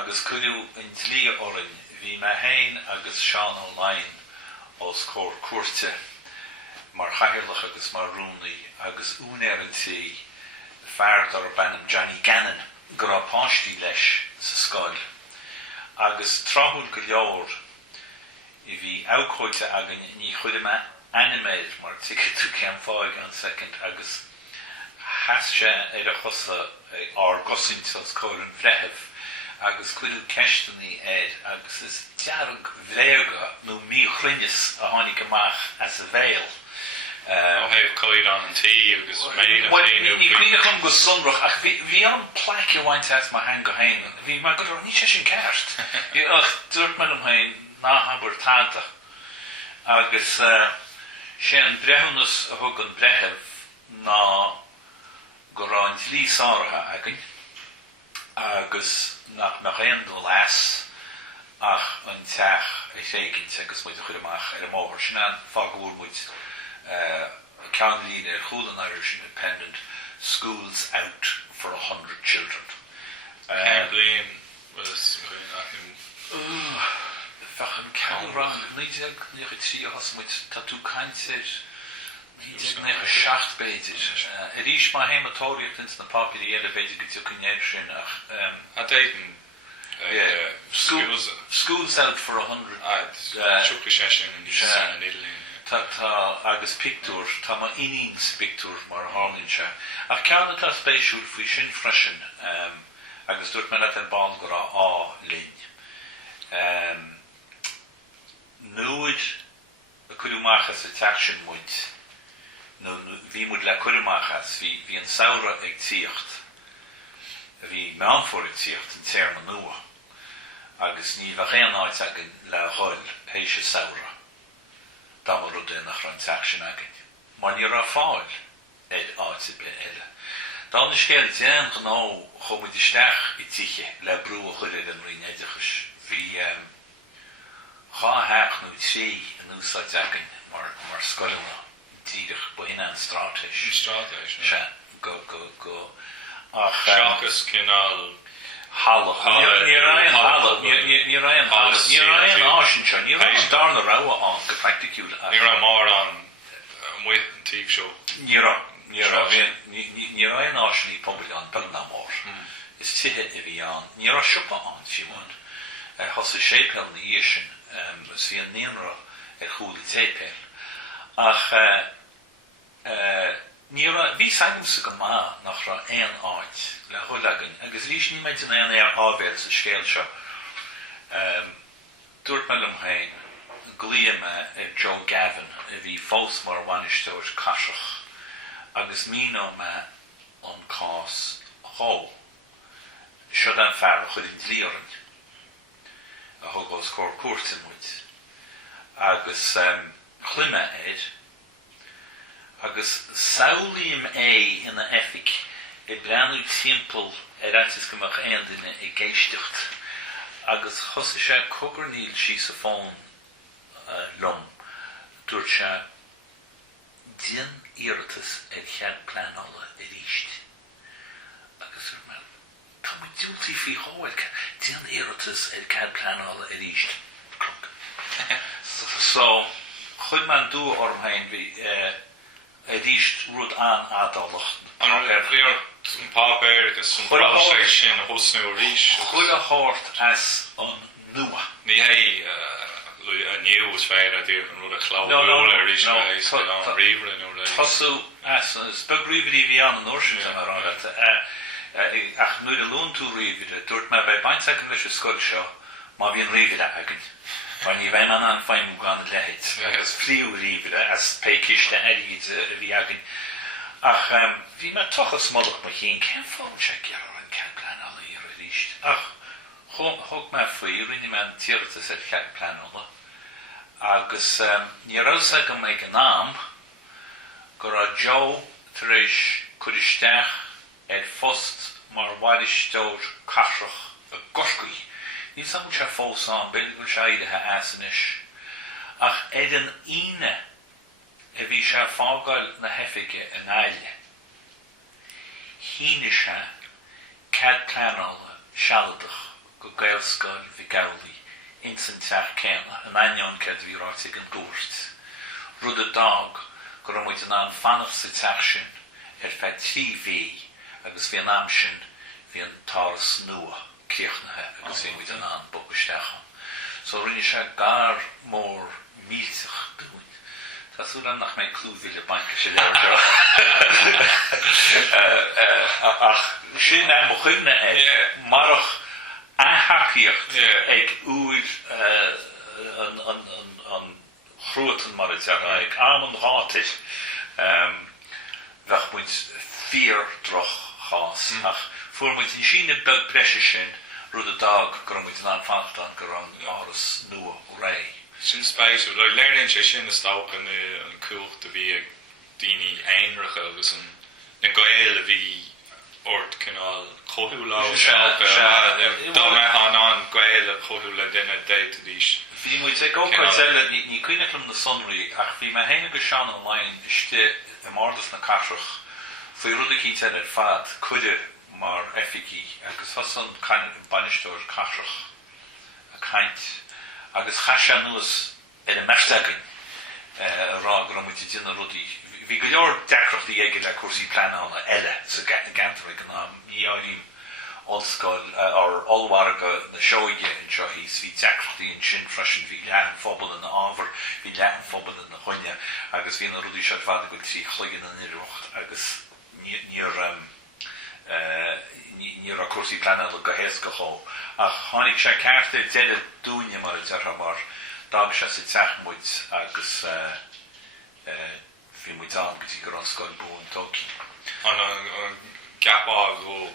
agus cuidiú in tlí orann bhí me hain agus seán online os cór cuairte mar chairlach agus mar rúnaí agus únérantí fearr ar bannam Johnny Gannon gur á páistí leis sa scoil agus trahúil go leor I bhí ácóite agan ní chuide me animéid mar tuiche tú cean fáig an second agus has sé ar a chosa ar gosint as córann bhrethebh agus cuidiú ceisteannaí agus is dearg bhléirge nó mí chluinnes a tháinig amach as a bhéal hef coid an tí agus méid an tí Ní cuiine chun go sunrach ach bhí an plaice bhaint as mar hang go hain bhí mar go ní sé sin ceart ach dúirt me am hain ná habar táta agus sé an brehannas a thug an brethebh ná go ráin lí sáirithe agan agus nach me réandó leas ach an teach é fécinnt agus muid a chuid amach ar a móthir sin an fágúil muid Canlín ar Chúlan Irish Independent schools out for 100 children. Can't blame was Fechan Canran níag trí has muid tatú caiintir níag seacht beidir. Rís má héimetóíocht ins na papí eile beidir go tú cnéir sin ach a déiten schools out for 100 Chukli session in Italy. Tá agus pictúr tá má iníns pictúr mar hálann se ach ceanna tá spéisiúil faoi sin freisin agus dúirt me an bán go á linn nuaid a cuiúmachas a teach sin muid nó bhí muid le cuiúmachas hí an saora ag tíocht a bhí meánfór ag tíocht an téir na nua agus ní bheith réanáid agin le ghoil hééis se saora dá mar rud nach ran teach sin agin mar ní ra fáil áit be eile dá is céir déan go ná chomid isteach I tíche le brú a chuir an rinéidechas hí chátheach nó trí an úsáid agin mar scoilna tíidech bu in an stráteis se go ach Seachas cinál Ní raon áisinseo, ní raon darna rá an go practicúil. Ní ra mar an muith an tíb seo. Ní ra. Ní raibh náisiúnaí pombal an Burnamór. Is tithe a bhí an. Ní raibh siopa an fiúin. Has a sépéal na ísin, is bhí an néanra chúla tépéal. Ach bhí sagamsa go má nach ra éon áid le chulagan, agus rís ní méid an éon ábhéil sa scéal seo. Dúirt me hain, Gníomhaire Joe Gavin, a bhí fós mar bhainisteoir caisreach, agus míno me an cás hó. Seo an fearr chud in líorann, a thugás cór cuairta muid. Agus chluime éid, agus saolaíam ina efik I breanú timppel ráis go mar aondaine I géisteocht, agus thosa sé cogarníil sí sa fón lom, dúirt sé díon iarratas chead pleanála ríist. Agus tá mu dúltaí fí háil díon iarratas chead pleanála ríist. So, chud man dú ormhain bhí ríist rud an ádálacht. An clear pápéir agus an bráise sin a hosnú ríis. Chud a háirt as an nua. Ní hé a níos féir a dtíobh an rud a chláú ríis an ríomhre nó Tasú as spug ríomhí bhí an orsin ar an ach nuair a lún tú ríomhide, dúirt me bei bainteach leis a scoil seo, má bhíon ríomhide agin. Waar niet wij aan fijn moet gaan leid. Als vlieuwrieveren, als peikiste ergens wiegen. Ach, wie maar toch een smollig maar geen kan volgen checken en kan plan alle hier richt. Ach, hoek maar vlieuwen die men tiert te zet kan plan alle. Agus je roze kan make een naam. Gora Joe Trish Kudistach het vast maar wat is door kasrach goskui. Ní sam se fós an bil go séidethe asanis. Ach éan ine a bhí se fágáil na hefiige in Éile. Híine se cad pleanála sealadach go Gaelscoil Mhic Amhlaigh Insíonn céanna an aineán cad bhí ráite an dúirt. Rugadh go raibh an fanach sa teach sin feith trí agus bhí an am sin bhí an táras nua. Cíorann agus bhí muid an bogadh. So rinne sé gar mór mílteach dúin. Tású an nach mé clúbhíle bainteach sé leir. Ach sin mo chuimne marach athachíocht ag úr an chrúatan mar ag am an hátil bheith muid fíor droch chás. Ach voor moet in China bug pressure sin, Rugadh go moet an fanachtan go an áras nua ré. Sin spéisiú, le léirlinn sé sin na stápa an cúcht a bhí ag daoine éonracha agus na Gael a bhí ort cinál chothú lá dá mé an Gael a chothú le duine déit dís. Bhí muid ag ócáil ní cuineachlam na sonraí ach bhí me héine go sean online iste I mórdas na casrach faoi rudaí teile fad cuide mar effigi agus hasan kind bainisteoir casrach a kaint agus chaise nuas a mestagin rá go muid dina rudí bhí go leor decrochtaí aige le cuasaí pleanála eile sa gantar an níáim ollscoil ar allmharga na seoige in seo hís bhí decrochtaí in sin freisin bhí lean phobal in na ábhar bhí lean phobal in na chuine agus bhí na rudí seo fada go trí chluigean an iirecht agus níor ní a cuasaí pleanála go héasca chó. Ach tháinig sé cearta déile dúine mar mar dag sé sa teachmuid agus bhí muid an gotí go an scoil bún tógi. An gapá go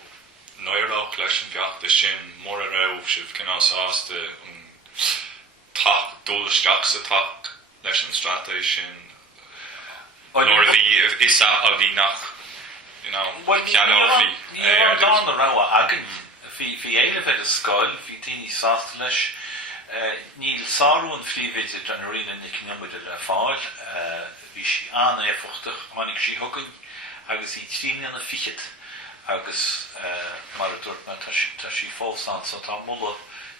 nóirlách leis an feachtas sin mór a raibh sibh cinás ásta an tach dólasteach sa tach leis an stratéis sin nóir bhí is a bhí nach ceanolfaí. Ní dá na rá agan hí éile bheith a scoil, hí daoine sásta leis níl sáú an phríomhide den riine na Gníomhaire le fáil, bhí sí an éfochtach tháinig sí thugann agus í tríine na fichiid agus mar a dúirt me tá sí fósán so tá mulla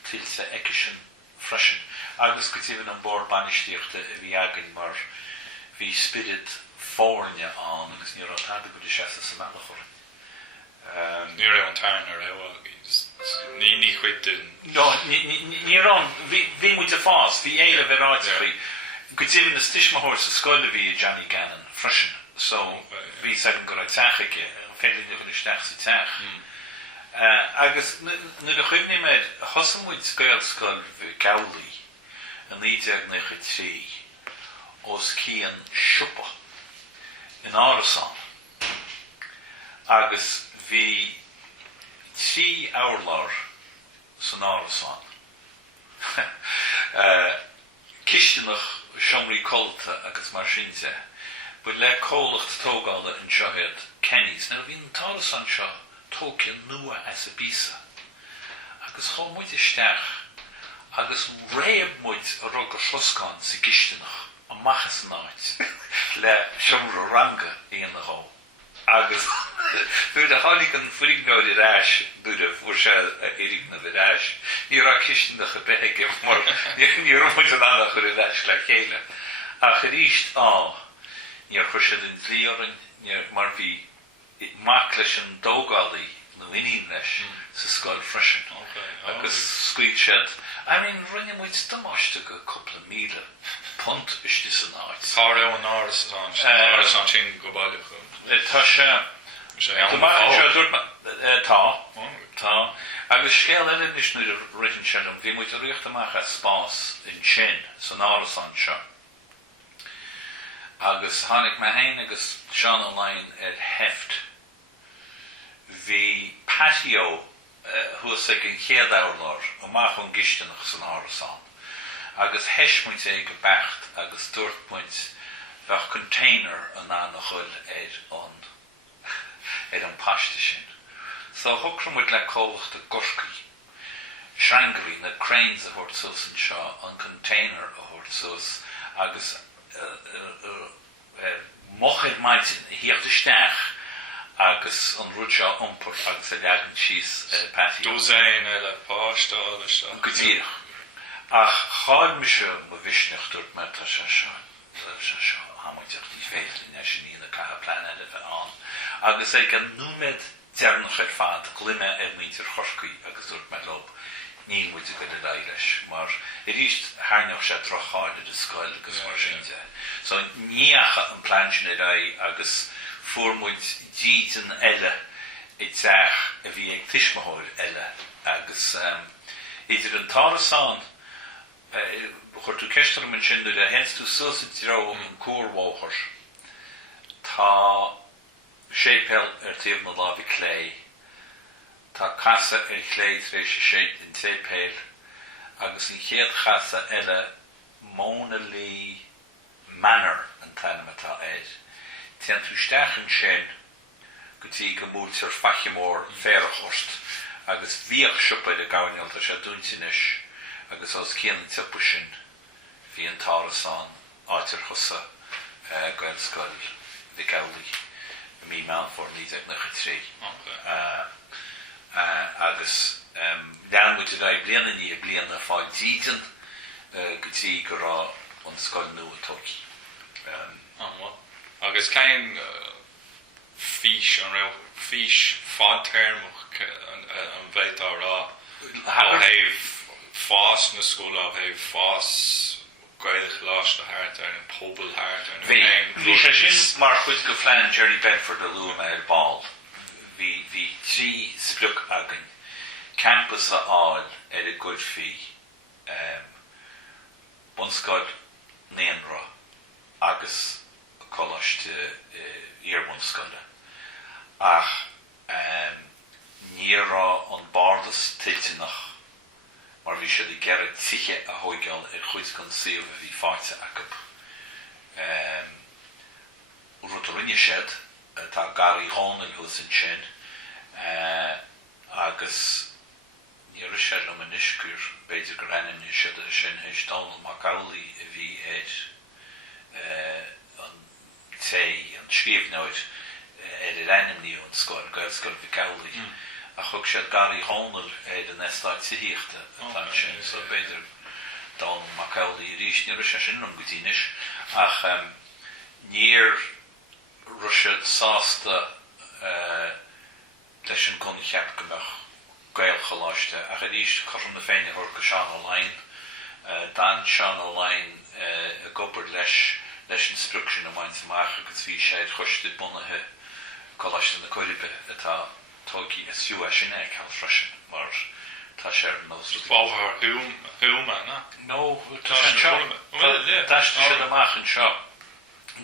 tiltte eice sin freisin. Agus go tíhann an bór bainisteochta a bhí agan mar bhí spirid fórne an agus ní an táda go dtí séasta sa meala chur. Ní raibh an tarn ar ní chuid No, ní an, bhí muid a fás, bhí éile bheith ráid go dtíhann na stiismthóir sa scoile bhí Johnny Gannon freisin, so bhí sagn go raibh teachaige, féidir go isteach sa teach. Agus nu a chuimhní méid thosamúid Gaelscoil Gaelí an 1993 os cíorann siúpa in Uinseann agus bhí 3 áirlár san Uinseann. Cisteanach seomraí colta agus mar sínte, bud le cólacht tógála an seohéad Kennys. Now bhín Uinseann seo tógin nua as a bísa. Agus chó muid isteach, agus réab muid a rug a soscán sa cisteanach an machas an áit le seomra ranga íon na hó. Agus bhúd a tháinig an fuigáid i ráis búd a bhúr se érig na bhid ráis. Ní rá cisteanach a beige mar ní romuid an annach chuir i ráis le chéile. A churíist ní ar chuir in dlíorann mar bhí mac leis an dógálaí nó iníon leis sa scoil freisin. Agus scuid siad, rinne muid damáiste go coppla míle punt is dis an áit. Tá raibh an Uinseann sin go bailile chu. Tá sé tá agus scéal eile is nu a ritin sem bhí muid a riocht amach a spás in sin san Uinseann seo. Agus tháinig mhain agus seán online heft bhí patio thuasaigh an chéad áirlár amach an gisteanach san Uinseann. Agus heismuid é go becht agus dúirtmuid bheith container an ná chuil an paiste sin. So thucramid le cólacht a goscaí, seangaí na cranes a thuirt sus an seo, an container a thuirt sus, agus mochaid maid híocht isteach agus an rúide iompar agus a leagan síos patio. Dúsain le páistáil seo. Go dtíach. Ach cháil me seo mo bhisneach dúirt me tá se seo hamuideach ní féitlín é sin ína caithe planéad a bheith an. Agus ag an númed dearnach ar fad glime mítar choscaí agus dúirt me lob ní muid a go le leis, mar i ríist háineach sé trocháide de scoil agus mar sinte. So níacha an plansin i ra agus fuórmuid dían eile i teach a bhí ag tuismthóir eile agus idir an Uinseann chuir tú ceistar man sin a hens tú suas rá an cóirmhóthir. Tá sépel ar tíomh na lámh clé, tá casa ar clé rééis sé in tépéil agus in chéad casa eile móna lí manor an tainimetá éid. Tían tú steachan sin go tí go múltar fachimór féarachorst agus bhíoch siúpaid a gáinealt a sé dúntinis agus os cían tipa sin bhí an Uinseann áitir chusa Gaelscoil Mhic Amhlaigh mí meán for 1993. Agus lean muid a bliana ní a bliana fáil dían go tí go rá an scoil nua tógi. Agus céim fís an raibh fís fáiltéirmach an bheith rá. Thaibh fás na scoile, thaibh fás Gaelcolaíochta de háirithe an pobal háirithe. Bhí sé sin mar chuid go phlean Jerry Bedford a luama ar ball. Bhí 3 spluc agan. Campus a áil ar a good fee. Bunscoil néanrá agus choláiste íorbunscoile. Ach ní rá an bardas tiltinach mar bhí sé gearad tiche a thuigeáil ar chuid gan siomh a bhí fáite agab. Rud a rinne siad tá garí hánail thus an sin agus ní ri sé le an iscúr beidir go rannim ní siad a sin éisteoir Mhic Amhlaigh a bhí éid an té an scríbhneoid ar rannim ní an scoil Gaelscoil Mhic Amhlaigh. A chug sé garí hánail an stáitseirbhíseachta an sin, so beidir dá Mhic Amhlaigh ríist ní ri sé sin an go dtínis ach níor Russia sásta leis an gcónaí cheap gomach Gaelscoileaochta a chadís chum na féine thur go seán online dan seán online a gobar leis instruction a maint amach agus bhí sé chuiste bunathe coláiste na Gaillimhe atá tógadh SU sin ag cael freisin mar tá sé ar nós Bábhar húma, na? No, tá sé an seo dáiste sé amach an seo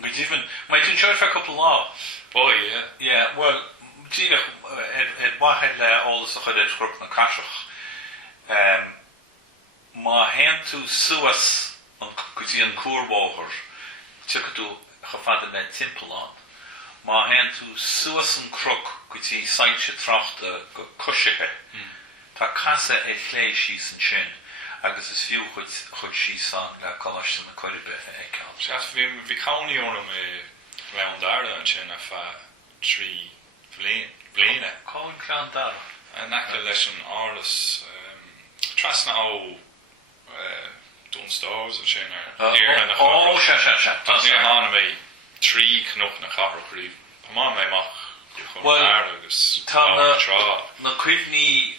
go dtífan maid an seo fear couple lá Boy, yeah, well tíach wahead le álas a chud grúp na caiiseach má hen tú suas go dtí an cuarbáthar tucha tú chafada le timpán má hen tú suas an crug go dtí sainte trachta go cosisithe tá casa lééis síos an sin agus is fiú chud síos an le coláiste na Gaillimhe ag cael. Bhí cáníúnam Uinseann Dara an sin a fa 3 bliana. Uinseann Dara. Nachta leis an áras trasna ó Dunstáras an sin ar na char. Tá ní hána mé 3 cnoch na char chríomh. Tá má mé mach chun agus tá na cuimhní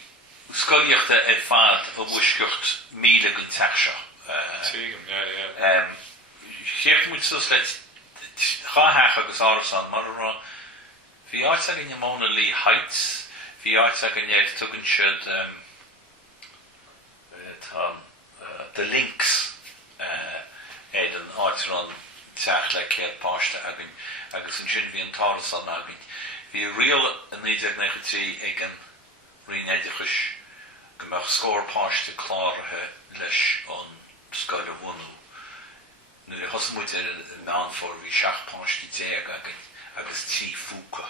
scoíochta fad a bhuisceocht míle go teach Chéach muid sus le chatheach agus áras an mar rá bhí áit ag in móna lí heights bhí áit ag in tugann siad the links éad an áitirán teach le céad páiste agin agus an sin bhí an táras an agin bhí rial an 1993 ag an rinéidechas gomach scór páiste chláirithe leis an Scoil mbunú nuair a thosamuid ar an meánfór bhí 7 páiste déag agin agus tí fúca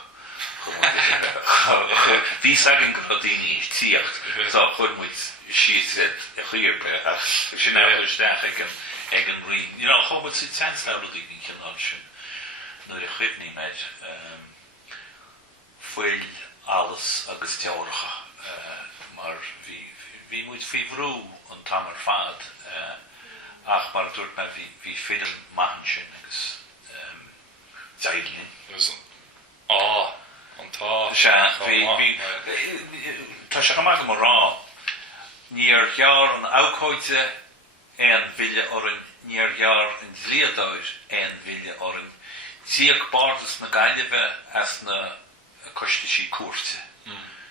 bhí sagin go daoine tíocht tá chudmuid siad a chuirbe ach sin éisteach ag an rion. Chomud sí tens le daoine cinná sin nuair a chuimhní méid foiil alles agus teoracha mar bhí muid fibrú an tamar fad ach mar dúirt me bhí fidim maithan sin agus deidlín an tá tá sé chamach mar rá níor chear an ácóide an bhile orin níor chear an dlíadáir an bhile orin tíag bardas na Gaillimhe as na coiste cuairte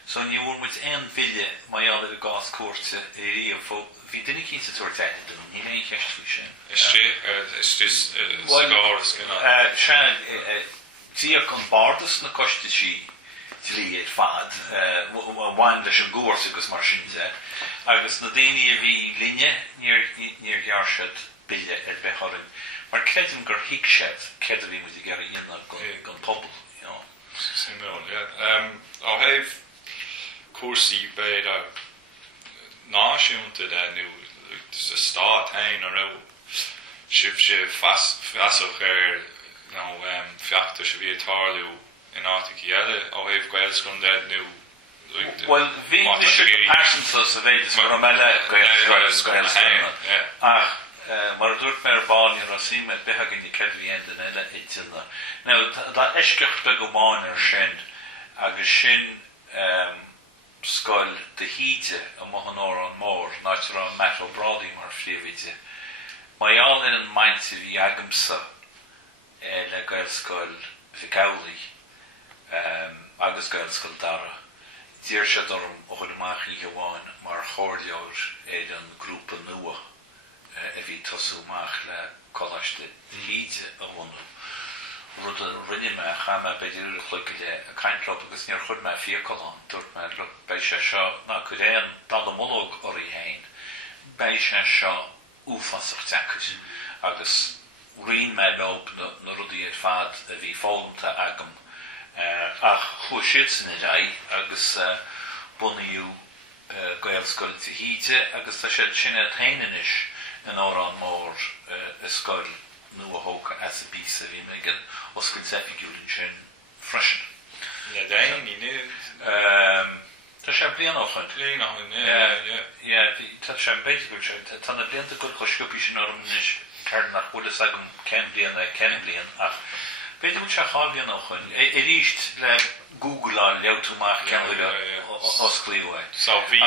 so ní bhfuil muid an bhile maiall a gás cuairte i riamh bhí duine cínta tuairteide ní éon cheist faoi sin tíag an bardas na coiste dlí fad bhain leis an gúirt agus mar sin agus na daoine a bhí linne níor ghear siad bille ar bechorin mar creidim gur hiic siad cead a bhí muid i gar a dhéanamh gan pobl á héh cuasaí beid a náisiúnta nu sa stát hain ar nó sibh sé feasoch ar feachtas a bhí atáirliú in Átha Cliath ó héh Gaelscoil nu well bhí passiontas a bhéidir mar mBaile Gaelscoileanna ach mar dúirt mé ar báin ar síime bethegann i ceadhí an den eile é tilna tá eisceachta go máin ar sin agus sin Scoil de híte a mohanóir an mór náitir an Matt O'Brady mar fríomhide maiall in an mainte bhí agamsa le Gaelscoil Mhic Amhlaigh agus Gaelscoil Dara dír sé dorm ó chud amach í goháin mar chóirleabhar éad an grúpa nua a bhí tosúach le coláiste híte a bhunú rud a rinne me chama beidir chluice le a caiintlop agus níor chud me fiacolán dúirt me le bei sé seo ná go réan dal amológ orí hain bei sé seo úfasach teachas agus rion me lob na rudaí ar fad a bhí fáilnta agam ach chu siad san i ré agus bunaíú Gaelscoil híte agus tá sé sinne thainenis in árán mór a scoil nua hóca as a bísa bhí me gan oscail zefigiúrin sin freisin. Le dain ní nid? Tá sé blian áchaint. Blian áchaint, tá sé beitigúil sin. Tá na blianta go chosciúpi sin orm níos cearn nach bud is agam cen blian ach Beidir muid se chábhíon nach chun. I ríist le Google an leabhtúach ceann osclaíomhaid. So bhí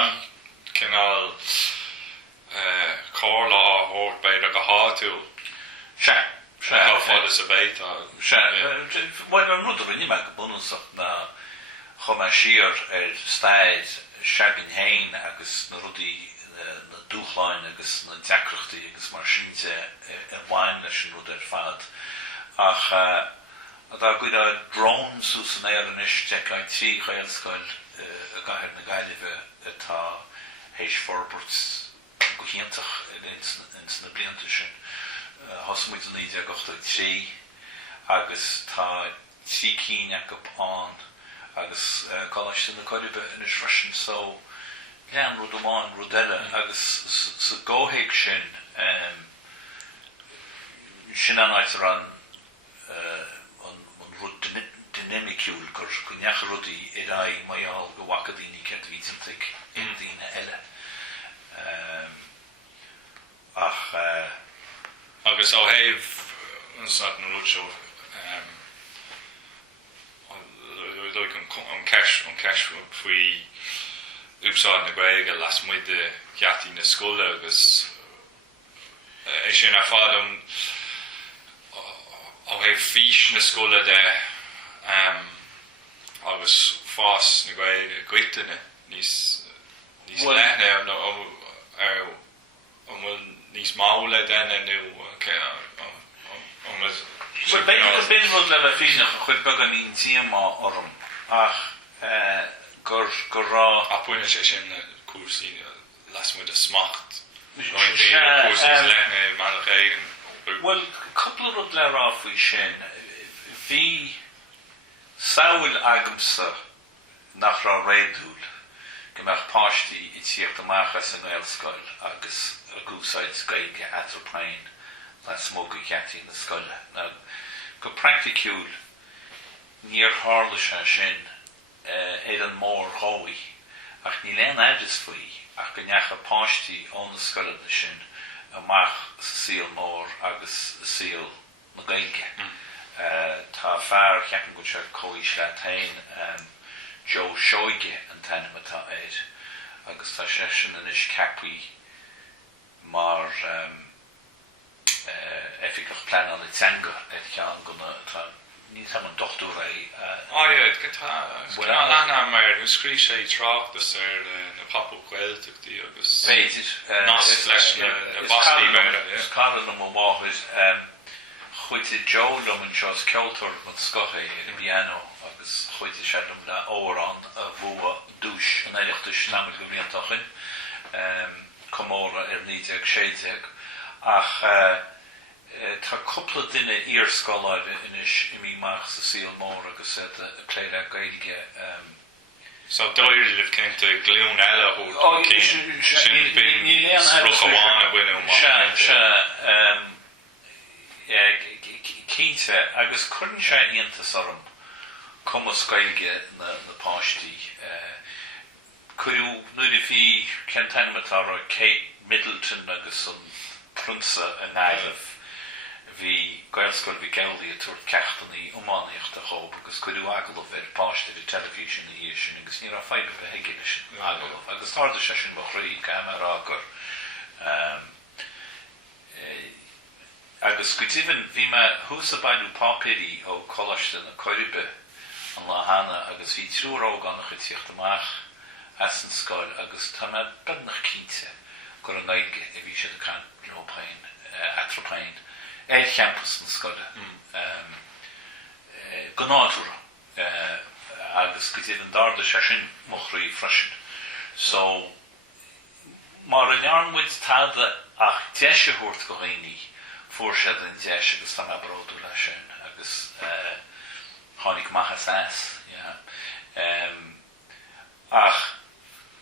cinál cór lá hórt beidir go háú. How far is a bait? Well, I'm not doing any bonus na siar staid Shabin Hain agus na rudi na dúchlein agus na deacrachtaí agus mar sínte bhain leis an rud fad. Ach a go a drone sús an éir an is teaglaid tí Gaelscoil a gaiir na Gaillimhe atá héis forbert go hiantach ins na blianta sin. Hosmuid an líide gochta trí agus tá tí cín ag an agus gáiste na coirbh in is freisin so lean rud amán rudile agus sa ggóhéig sin sin anáid an rud dynamiciúil gur go neach rudaí i rá maiall go wacadíní cead vítantaigh in dtíine eile ach agus ó héh an rúdseo an ceis faoi úsáid na Gaeilge las muid de ceatí na scoile agus é sin ar fád ó héh fís na scoile de agus fás na Gaeilge goitaine níos lethne an bhfuil níos mála déine nó Well, beidir rud le bheith físnach a chuid bag an Insíonn orm ach gur rá a puine sé sin na cuasaí las muid a smacht Well, couple rud le rá faoi sin bhí saoil agamsa nach rá réadúil go meach páistí i tíocht amachchas an Gaelscoil agus a gúsáid Gaeilge atrapain na smóga ceatí na scoile. Now, go practicúil níor hála se sin éad an mór hóí ach ní lean aidir faoi ach go neach a páistí ón na scoile na sin amach sa síl mór agus síl na Gaeilge. Tá fearr ceapan go se cóis le tain Joe Shoige an tanimetá éid agus tá sé sin in is capaí mar efficach plan an itanga cean gona ní sam an dochtú ré lena mar nu scrí sé tráachtas ar na papal Gaeltachtaí agus féidir nás leis na bastí beire Caran am máthis chuite Joe lom an seos ceoltóir man scoché in piano agus chuite sé lom le órán a bhua dúis an éireachtas námid go bhíontachin comóra níteag séideag ach tá cúpla duine íorscoláide inis I mí meach sa síl mór agus a cléile Gaeilge so dóir leh cinnta glún eile spruchaháin a cínte agus chun sé íontas orm cumas Gaeilge na páistí chuú nuair a bhí centainimetára Kate Middleton agus an prunsa an ailemh hí Gaelscoil Mhic Amhlaigh a tuairt ceachtaí mháthair a chóp agus chuú aglah ar páiste bhí telefísin na hí sin agus ní ra feibe bheith higiine sin aglah agus táda sé sin mo chraí camera gur agus go tíhann bhí me thuas a bailú pápéirí ó choláiste na coirbhe an láhanana agus bhí trúrógannach a tíocht amach as an scoil agus tá me bednach cínte gur an Gaeilge a bhí siad a can atrapain campus na scoile go nádúra agus go tíad an darda sé sin mo chraí freisin so mar an nearmid táda ach deise thuirt go dhaoine fuair sé an deise agus tá me bródú lei sin agus tháinig machchas ach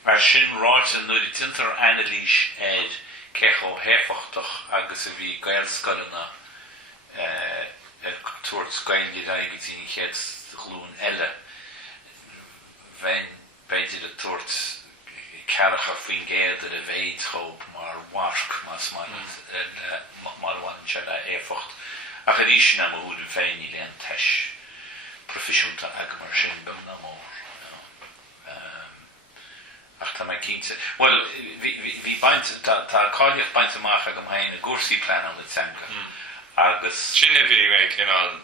ar sin ráite nuair I tintar analís éid ceich ó héfachtach agus a bhí Gaelscoileanna tuairt Gaeilge daigtíní chéad glún eile bhain beidir a tuairt cearacha faoin géad a bhéid chóp mar warc mas mar bhain se le éfacht ach ar ís na mhúd féin í leon teis profisiúnta ag mar sin bum na mór. Ach tá mai cínte. Well, hí baint, tá cáilíocht baint amach ag amhain a gúrsaí plan an le teanga. Agus... Sinne bhí mé cinál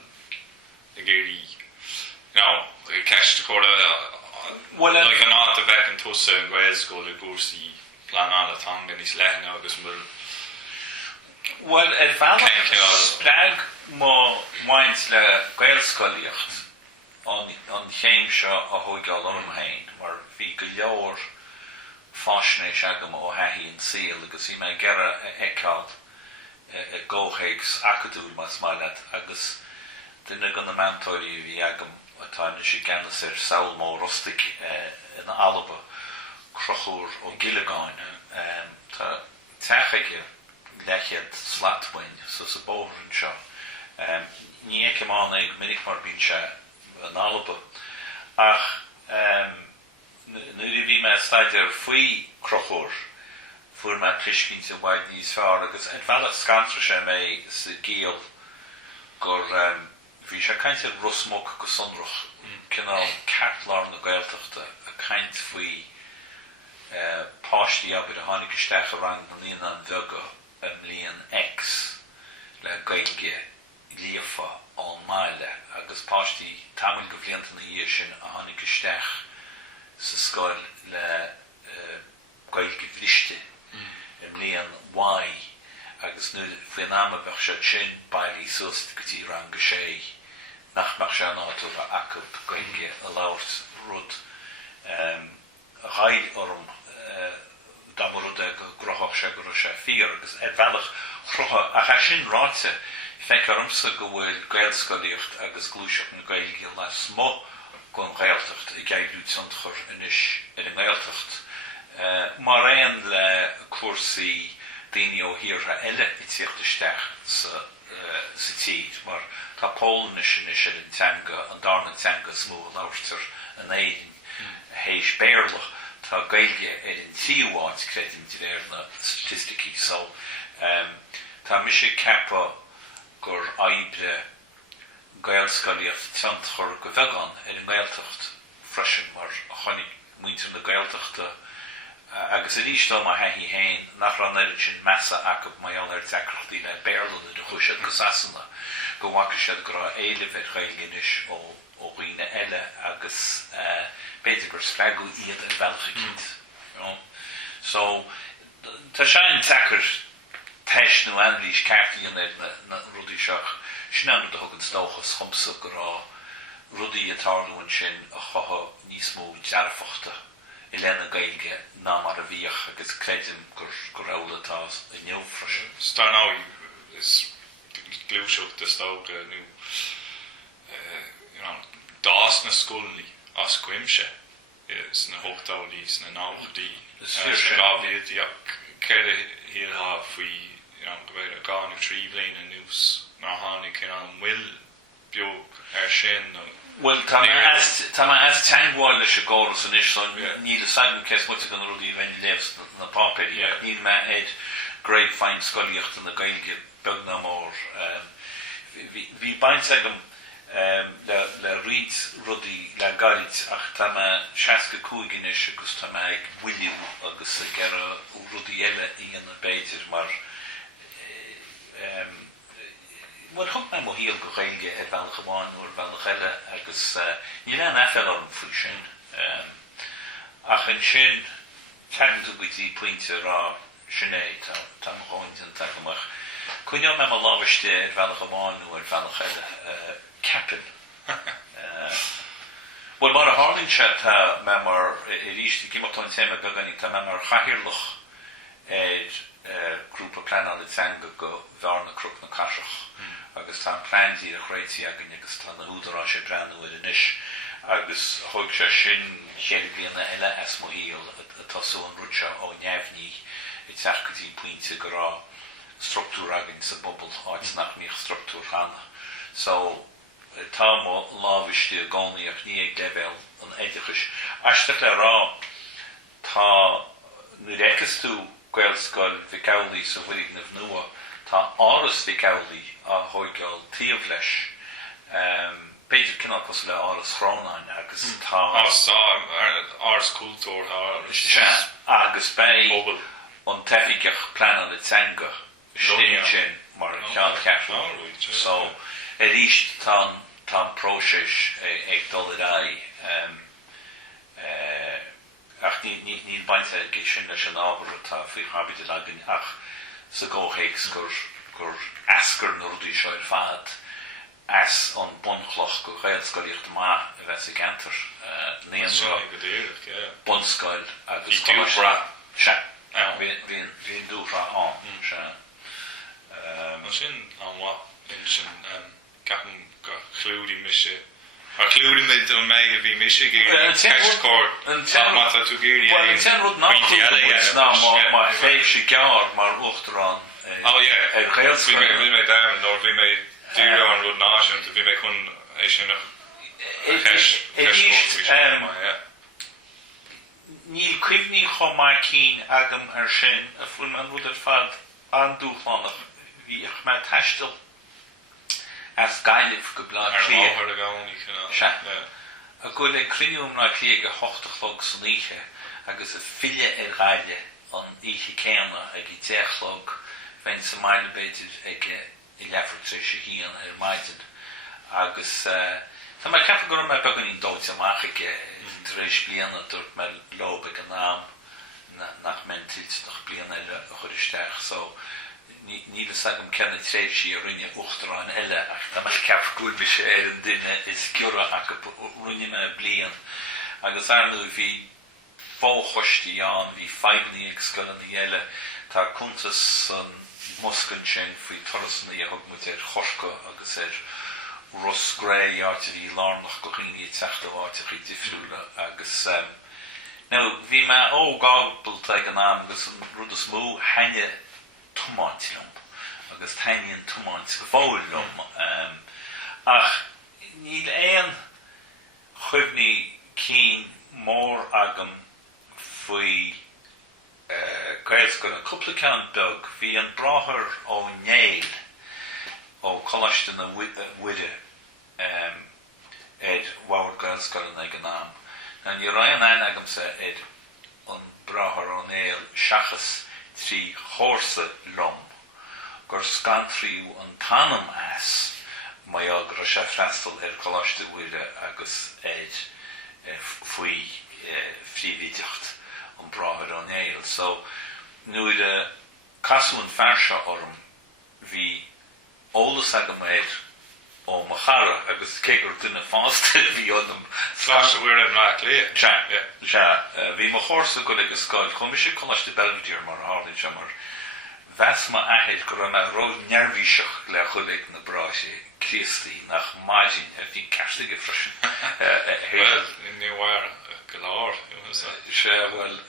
I géirí, ceist chóra like an áta bheith an tusa an Gaelscoil I gúrsaí plan ala tanga níos leithne agus mar... Well, sprág má maint le Gaelscoileocht an chéim seo a thuigeáil ormhain, mar bhí go leor fáisnéis agam ó haithí an síl, agus bhí mé gera eicáil ggóchaigs acadúil mas mailead, agus duine gan na mantóirí bhí agam atá sé ganas saoil mó rustig in Alba crochúr ó Gilegáin. Tá techaige lechiad slathain so sa bóhrann seo. Ní eiceán ag minic mar bíonn se an Alba. Ach nuair bhí me staidir faoi crochúr fuair me tuiscint a bhaid níos fearr, agus an bhealach scantra sé mé sa gíal gur bhí sé caint rusmóg go sunrach cinál ceartláir na Gaeltachta a caint faoi páistí abid a tháinig isteach a rang na líon an bheoga líon X le gailge líofa an mBaile, agus páistí tamil go bhlianta na dhé sin a tháinig isteach sa scoil le gailge bhliste líon Y, agus nu faoin ama bheith se sin bailí sust go dtí rang go sé nachmach se an áitir a acab gailge a labhairt rud a ghaid orm damarúd go grothach se go sé fíor, agus bhealach chrucha a cha sin ráite feic armsa go bhfuil Gaelscoileocht agus glúiseach na gailge le smó go an Gaeltacht I gceadú tionchar inis in an Gaeltacht. Mar réan le cuasaí daoine ó hiartha eile I tíocht isteach sa tíd, mar tá Pólan sin is an teanga, an darna teanga smó labhairt an éideann héis béarlach. Tá gailge an tíomháid creidin de na statisticí, so tá mi sé cepa gur aibre Gaelscoileocht tionchar go bheagán an Gaeltacht freisin mar a chonig muintir na Gaeltachta agus a rístal má haithí hain nach ran éidir sin measa acab maiall teachtaí le béarlanna de chuisiad go sasanna go bhaca siad go rá éile bheith gailginis ó riine eile agus beidir gur spreagú iad an bhealcha cint. So, tá sé an teachar teis nó anlís ceartaí an na rudaí seach sin anú de thugann snóchas chumsa go rá rudaí a tarlúin sin a chotha níos mó dearfachta I lena gailge ná mar a bhíoch agus creidim gur rálatá I nneomhfreisin. Starnáí is glúiseach de stóga nó dás na scoilní as cuimse is na hochtáilí is na námhdaí gábhéadí ach ceir híaltha faoi go bhfuil a gáin a trí bliain a nús ná tháinig an bhfuil beag sin Well, tá má has teangháil leis a gáras an is ní a sagan ces muite an rudaí bhain léamh na pápéirí ní me éid great fine scoilíocht na gailge beag na mór. Bhí baint agam le ríd rudaí le garid ach tá me 65 is agus tá me ag bhuiiliú agus a gera rudaí eile íon na beidir mar Well, thug me mo híal go gailge bhealach amháin nó bhealach eile agus ní lean eifeil orm faoi sin. Ach an sin ceann tú go dtí pointe rá sinné tá mháint an tá goach. Cuineann me lábhaiste bhealach amháin nó bhealach eile ceapan. Well, mar a hálinn se tá me mar I ríiste cíimeachtáin téime beganí tá me mar chathirlach grúpa planál I teanga go bhear na crup na caisreach. Agus tá plantí a chréití agan agus tá na údarrá sé breanú in inis agus chuig sé sin chéad bliana eile mo híal atá sú an rúte ó neamhní I teach gotí pointe go rá structúr agan sa bubal áit nach míoch structúr chana. So tá má lábhaiste a gánaí ach ní ag leibhéal an éidechas. Aisteach le rá tá nuair échas tú Gaelscoil Mhic Amhlaigh sa bhuiigh na bhnua tá áras bhí gaulaí a thógáil taobh leis beidir cinál cos le áras chránáin agus tá áras cultúr agus bé an tefigeach plan le teanga sin mar ceann ceacht so ríist tá prósis ag dul ach ní bainte gé sin leis an ábhar tá faoi habit agin ach sa ggóchéics gur ascar nó rudí seo ar fad as an bunchloch go Gaelscoileochta má a bheits a gantar bunscoil agus dúrá hín dúrá an sin an wa sin gapan go chlúdi mise ar chlúdi mid an méid a bhí mise cór mata tú géirí ten rud ná má féh sé gear mar Uachtarán Gaelscoil bhí mé daim nó bhí mé dúra an rud náisiúnta bhí mé chun é sin níl cuimhní chomá cín agam ar sin a fuin an rud ar fad an dúchlánach bhí ach me taistil as Gaillimhe go blád a go le críúm ná clí go 8 san ihe agus a fille ar gaile an ihe céanna ag I déchlog fein sa mBaile beidir ag I leafar sé hían ar maidin agus tá mai cefa go me began í dóid amach ige rééis blianana dúirt me lob ag an náam nach mentit nach bliana eile a chuiristeach so ní agam cenne tréisi a rinne Uachtarán eile ach tá mai cefa gúilbe sé ar an duine is ciúra ach rinne me blian agus arnú bhí fóchoistí an bhí feimní ag scoileanna eile tá cuntas san muscan sin faoi torasna a thug mu ar chosca agus ar Rosgré áte bhí lárnach go chiní teachta áte chu difriúla agus bhí me ógábalt ag an náam agus an rudas mú haine tomáintilum agus tainíon tomáint go bhóilum ach níl éon chuimhní cín mór agam faoi Gaelscoil an cúpla ceann beag bhí an bráthir ó Néil ó choláiste na uide bhhair Gaelscoileanna ag an náam na ní raibh an agam sa an bráthir ó Néil seachas trí chóirsa lom gur scantriú an tanam as mai agur a sé freistal ar choláiste uide agus faoi phríomhídeacht an bráthir ó Néil so nuair a casú an fearse orm bhí ólas agam ó mháthair agus cégur duine fásta bhí anam bhuiir an Átha Cliath bhí mo chóirsa go agus Gail chumise choláiste Belvedere mar hálainn se mar bheits má ahéid go raibh me ród nearbhíseach le chuig na bráise Christí nach maidin a bhí ceirste freisin Gníomhaire go leor bhfuil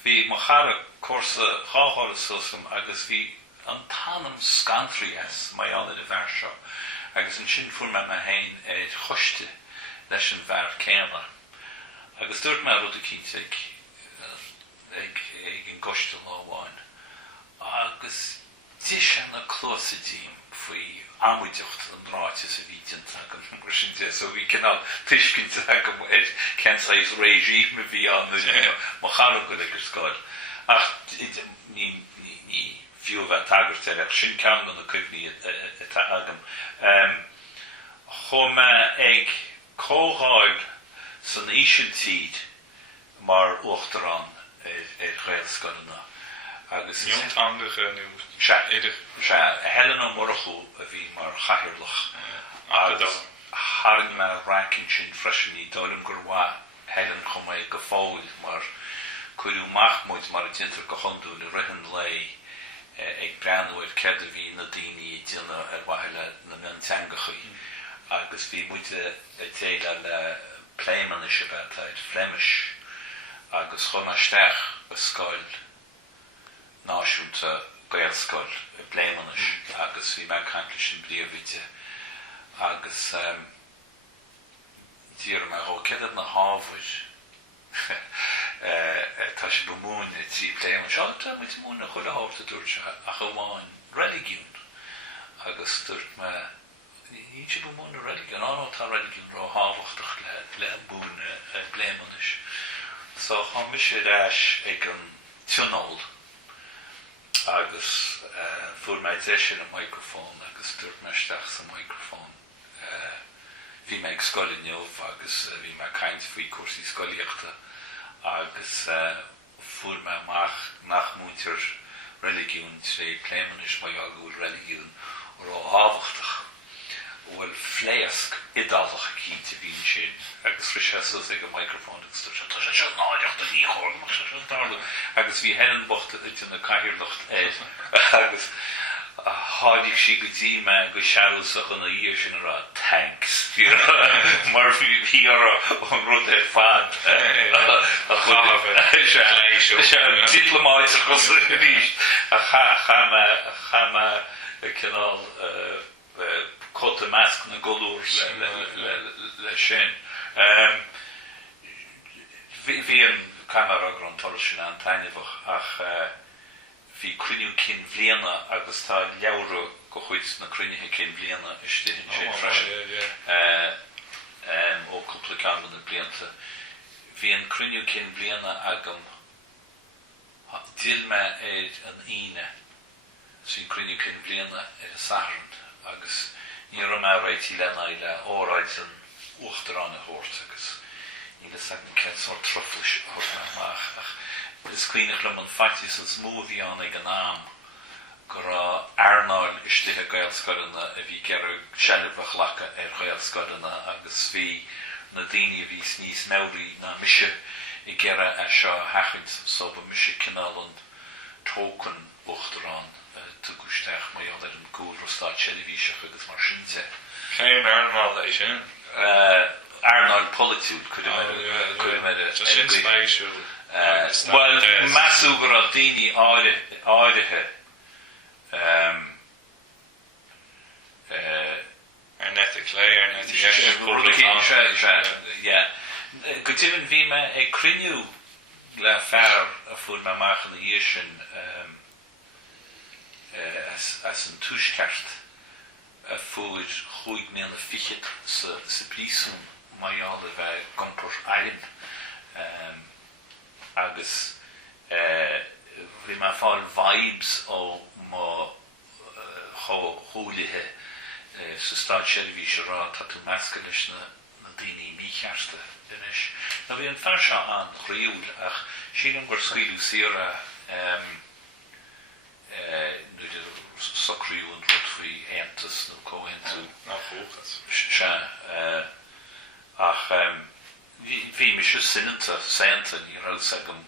bhí mháthair cóirsa cháthir susam agus bhí an tanam scantrias mai anna de bhar seo agus an sin fuair me hain choiste leis an bhar céanna agus dúirt me rud a cínte ag an goiste lámháin agus dis an na chlósadím faoi amúideocht an ráite sa bhíteanta agam mar sin so bhí cinál tuiscinnte agam ceansáis réisíme bhí an má charú go agus Gail ach ní fiú bheith tagart ag sin ceann na cuimhní agam chum ag cóáil san ísiltíd mar Uachtarán Gaelscoileanna agus helen an morchú a bhí mar chahirirlach agus haring me ranking sin freisin í dóm gur bhá helen chum é go fáil mar chuú machmid mar a tintar go chundú le rihan lei ag breanúir cead a bhí na daoine dína ar bhaile na miontangachaí agus bhí muide téile le pléimena se bheitid Flemish agus chunaisteach a scoil náisiúnta Gaelscoil pléimenas agus bhí me caintla sin bríomhíte agus díar me ó cead na hábhaid tá sé go múna trí pléim seo mu múna chud a háta dúirte a go bháin religiún agus dúirt me ní sé bú mna religiún an tá religiún rá hábhachtach le bún blémanis so chá mi sé leis ag an tionol agus fuair méid sin a microfón agus dúirt meisteach sa microfón bhí me ag scoil inniuh agus bhí me caint faoi cuasaí scoilíochta agus fuair me nach múintear religiún sé plémanis mai agúil religiún rá hábhachtach bhfuil phléasc idalach cínte bhín sin agus frisesos ag a microfón agus tá sé náideachta í chóirmach sé darú agus bhí hean bochta na caiirlacht agus háidigh si go dtí me go sealasach an íir sin rá tanks mar bhí an rud fad diplomáid chus ríist a chama cinál cóta measc na golúr le sin bhí an camera an toir sin an tainehach ach bhí cruniú cin bhliana agus tá leabhra go chuid na crunithe cin bhliana istíonn sin freisin ó cúpla ceann na blianta bhí an cruniú cin bhliana agam díl me éid an ine sin cruniú cin bhliana a saran agus ní ra me réití lena le óráid an Uachtarán agus ní le sa cen sort truffles amach ach is cuioinech le an feachtais an smódí an ag an am go rá airnáil istithe Gaelscoileanna a bhí ceithre seanibh lecha Gaelscoileanna agus bhí na daoine a bhí níos meabhraí na mise i gceithre a seo hachant so ba mise cinál an tógan Uachtarán tugusteach mai an an gúr ó státseirbhíseach agus mar sínte. Céim airnáil é sin? Airnáil politúd chuir me sin spéisiúil. Well, masú gur a daoine áirithe ar net a clé ar net a eiste go dtíann bhí me ag cruniú le fearr a fuair me machal a sin as an túisceart a fuair chuig míle fichiid sa brísún maiála bheith gompur airin agus bhí me fáil vibes ó má chólithe sa státseirbhíseach rá tá tú measca leis na daoine míchearsta inis. Na bhí an fear seo an chríúil ach sin an gur scaoilú siar nuair socríú an rud faoi éantas nó cóhaintú se ach bhí me se sinnanta santa ní rás agam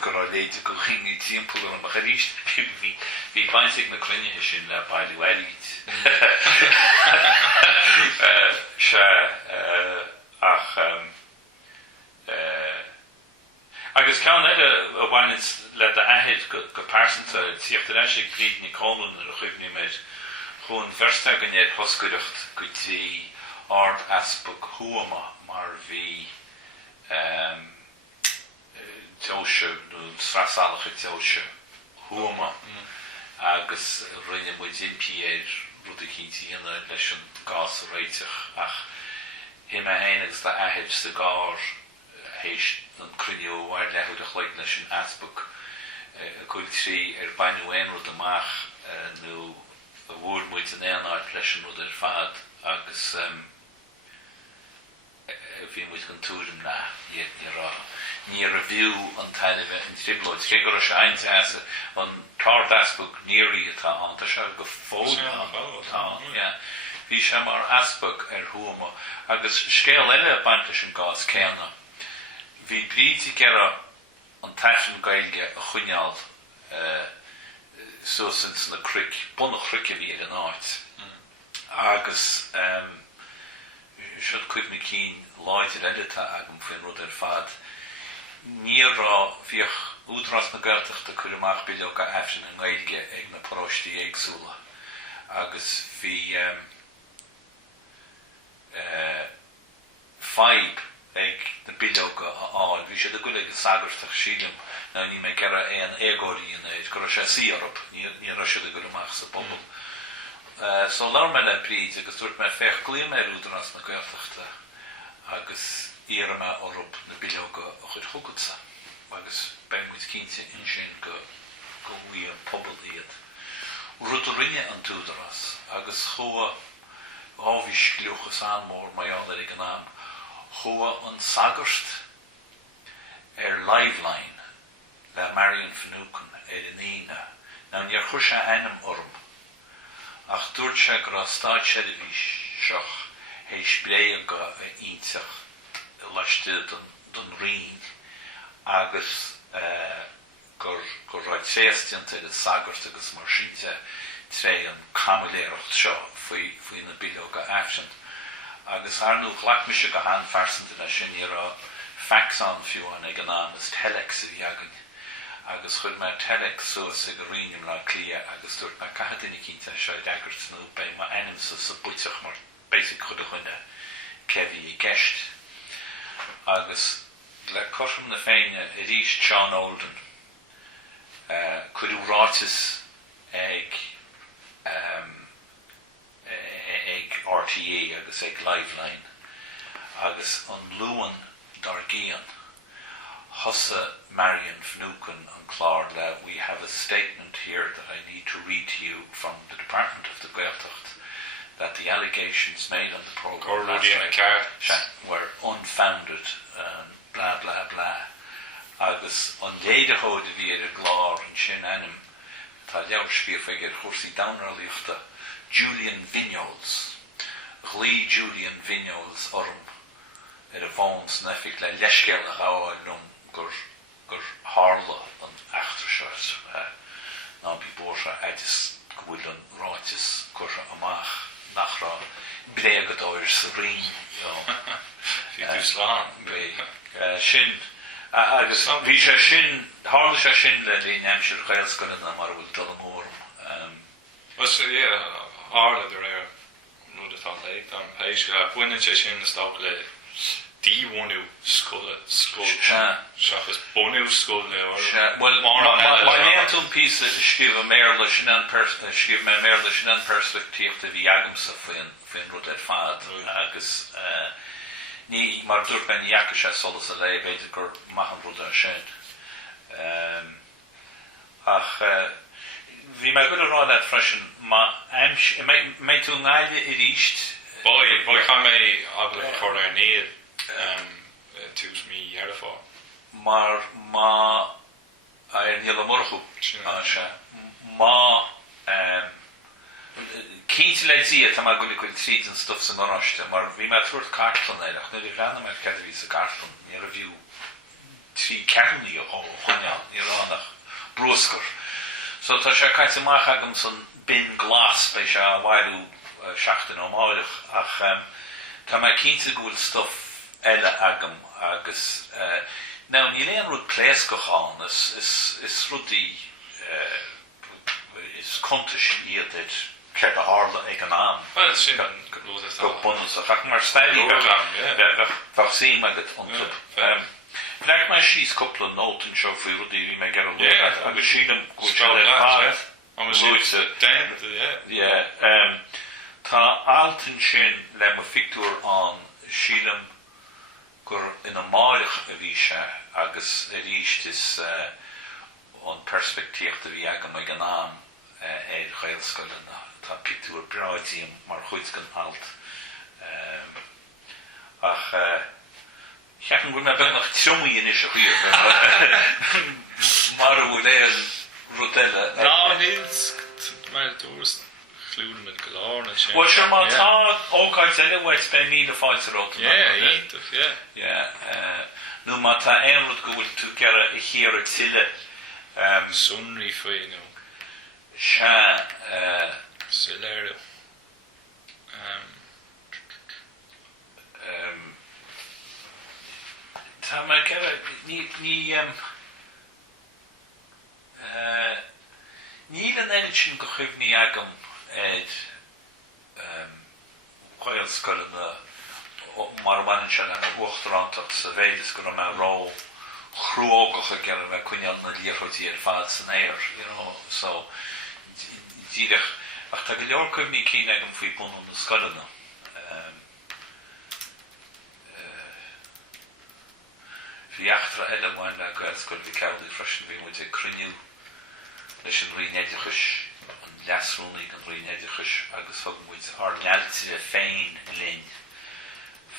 go rá léide go chiní timppla an a ríist bhí bainteach na crunithe sin le bailú airgid se ach agus ceann eile a bhainid le a ahead go pásanta tíocht leis ag clíd ní cálan ar a chuimhní méid chun versta gannéad hoscaireacht go dtí ard aspa chuama mar bhí teose nó srásálacha teose chuama agus rinne muid impéir rud a cíntíana leis an gás a réiteach ach him a hain agus tá ahead sa gár héis an cruniú bhair lehuid a chloig leis an aspa a chuig trí ar bainú éon rud amach nó a bhúr muid an éanáid leis an rud ar fad agus bhí muid an túrim na ní a bhíú an taileh an triblóid trígur se ainte an thart aspa níirí atá an tá se go fód bhí sé mar aspa ar thuama agus scéal eile a baint leis an gás céanna bhí bríd i gceithre an taisin gailge a chuineáil suasint na cric buna chrice bhí ar an áit agus siad cuid me cín láid ar eileta agam faoin rud ar fad ní rá bhíoch údras na Gaeltachta chuir amach beideoch go aifsin an gailge ag na próistí éagsúla agus bhí feib ag na beideocha a áil bhí siad a go ag sagirteach sílim na ní me gera an égóí in éid go sé siarb ní raisiúla go amach sa bobbal. So lar me le bríd agus dúirt me fech Gníomhaire údarás na Gaeltachta agus íarama orb na bileoga a chud thugadsa agus beimmuid cínte Insíonn go bhí an pobal iad. Rudarinne an túdarás agus chua ábhís gluchas anmór maiall ar an am chua an sagarst liveline le Marion Fanúcan an ína ná níor chuir sé einam orm ach dúirt sé gur stáitseirbhíseach é Spidéal go ionteach leiste don rion agus gur raid séastianta an sagarst agus mar sínte tré an camléireacht seo faoin na bileoga action agus arnú ghlaicmise go han farsanta na sin ar fax an fiúin ag an am is telex a bhíagan agus chud mar telex suas ag a rinim Átha Cliath agus dúirt na caitheanna cínte seo dagart nó be ma enim sa buiteach mar basic chud a chuine cehí I gceist agus le cosm na féine I rís John Olden chudú ráitis ag RTA agus ag Liveline agus an luan Dargian Hussa Marion Fanúcan and Clár we have a statement here that I need to read to you from the Department of the Gaeltacht that the allegations made on the programme were unfounded and blah blah blah agus an léadehóid a bhí ar glár an sin anim tá leabhscíomh ag chórsaí Gaelscolaíochta Julian Vignoles Julian Vignoles orm ar a bhóns nefik le leisceil a gáil num gur hála an achtarseas ná bí bóra aitis go bhfuil an ráitis chuir amach nach rá bréagadóir sa rín fiú slán sin agus bhí sé sin hála sé sin le dí neimsir Gaelscoileanna mar bhfuil dul amórm hála ar ar nó atá le an péis buine sé sin na stá le díhhainú scoile seachas bunú scoile Well pí scíomh méle sin an scíomh me méle sin an perspektíocht a bhí agamsa faoin rud ar fad agus ní mar dúirt ben jacha sé solas a lei beidir gur maic an rud ar sin ach bhí me go ráid ar freisin mé tú ngáile I ríist Boi cha mé agla chuir ar níad tús mí ar fá mar má ar níl amorchu má cínte le dí tá má gola chuil tríd an stuff san áiste mar bhí me tuairt cartlan éireach nu bhí ranna mar ceadhí sa cartlan ní a bhíú trí ceannaí a chuineáil ní ránach broscar so tá sé caiite amach agam san bin glas bei se bhaidú seachtain ó máireach ach tá mé cínte gúil stuff eile agam agus ná ní léon rud clés go cháin is rudí is contas iad cead a hála ag an am sin go bunasach ach mar staidí vaccín agad antub Fleck me síos coppla nótain seo faoi rudí bhí me gar an agus sílam go tá altain sin le mo fictúr an sílam gur ina máireach a bhí sé agus a ríist is an perspektíocht a bhí agam ag an am Gaelscoileanna tá pictúr braidíam mar chuid gan alt ach cheapan bhfuil me benach tromí inis a chuir mar a bhfuil éir rudéile ná níls mar dúras clúna mit golár na sin well sure má tá ócáid eile bhhaid be míle fáilte rot nó má tá éonrad go bhfuil tú ceara I chéar a tiile sunraí faoi nó Siléir tá me ceara ní an éidir sin go chuimhní agam éid Gaelscoileanna mar bhain se le Uachtarán sa bhéidir go me rá chrógach a gear me cúneal na líorthaí ar fad san éir, so díreach ach tá go leor cuim ní cíine agam faoi bunú na scoileanna. Uachtarán eile bhain le Gaelscoil Mhic Amhlaigh freisin bhí muid ag cruinniú leis an rinéidechas an leasrúnaigh an rinéidechas agus thug muid ar lealtaí féin linn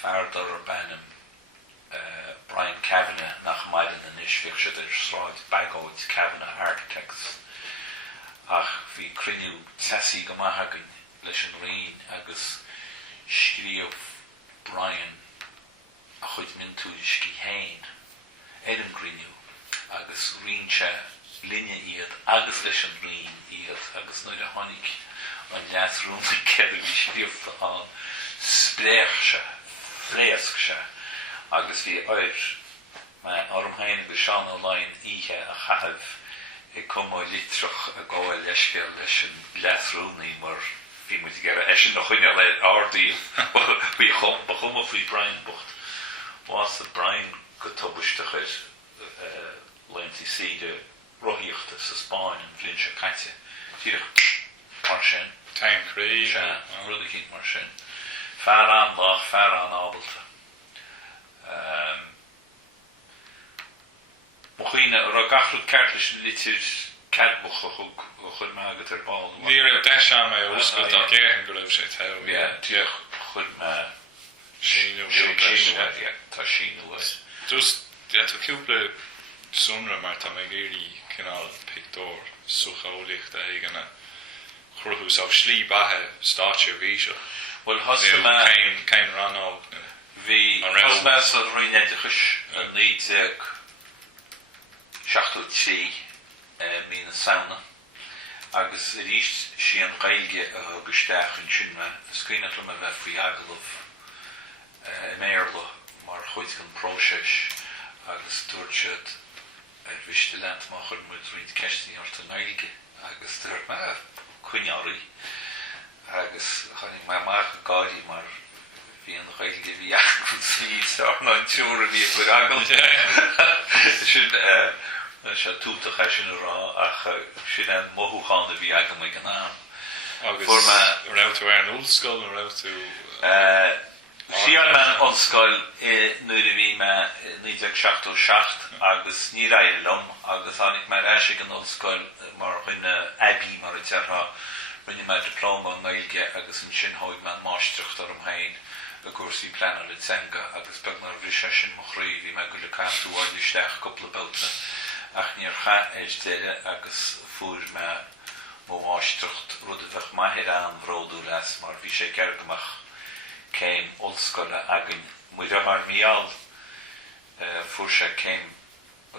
feardar ar bannam Brian Kavanagh nach maidan an isfich siad ar sráid bagóid Kavanagh Architects ach bhí cruinniú tesaí go maithagan leis an rion agus scríomh Brian a chuid mintúis cí hain Éidim griniú agus rínse linne iad agus leis an rín iad agus nuair a tháinig an leasrúnaigh ceireadh bhí scríomhta an spléachse, phléascse agus bhí oir ormhain agus seán ó láin ihe a chathah I cumá litrach a gáil leisceil leis an leasrúnaigh mar bhí muid gur eisiau na chuine le ádaí bhí chum faoi Brian bucht was a Brian go tubaiste chuir lentí siide rothíochta sa Spáin an bhliain se caite tíreach mar sin Time Craig rud cí mar sin fear an lách fear an ábalta mo chuoine ar a gachrúd ceart leis an litir cadbucha chud me agat ar ball Ní raibh deis am é úscail dá géan go raibh sé tau tíreach chud me Síú tá síú Dus tá cúpla sunra mar tá mé géirí cinál pictór suchaolaíochta aigeanna chruthús á slí bathe státseirbhíseach well thosa me céim ranág bhí thosa me sa rinéidechas an 1973 mína saona agus I ríist sí an Gaeilge a thugusteach an sin me scríne le me bheith faoi agalah méarla mar chuid an próiseis agus dúirt siad ar bhiste lent má chud muid roiint ceistí ar an Gaeilge agus dúirt me cuineáirí agus chunig me mar gáidí mar bhí an Gaeilge bhí achn síos ar ná túra bhí go agam sin se tútacha sin rá ach sin an mothúcháin bhí agam me gan ná agus raibh tú ar an úlscoil nó raibh tú siar me Unscoil nuair a bhí me 1967 agus ní raibh lom agus tháinig me eisiau an Unscoil mar chuine Abbey mar a teartha rinne me diplóma an Gaeilge agus an sin hóid me an máisteacht ar hain a cuasaí pleanar le teanga agus beagnar bhí sé sin mo chraí bhí me go le cáú bhaidisteach coppla belta ach níor cha éisteoir agus fuair me mo máisteacht rud a bheith maithir an bhródú leis mar bhí sé ceargamach céim Unscoile agin muid mar míall fuair sé céim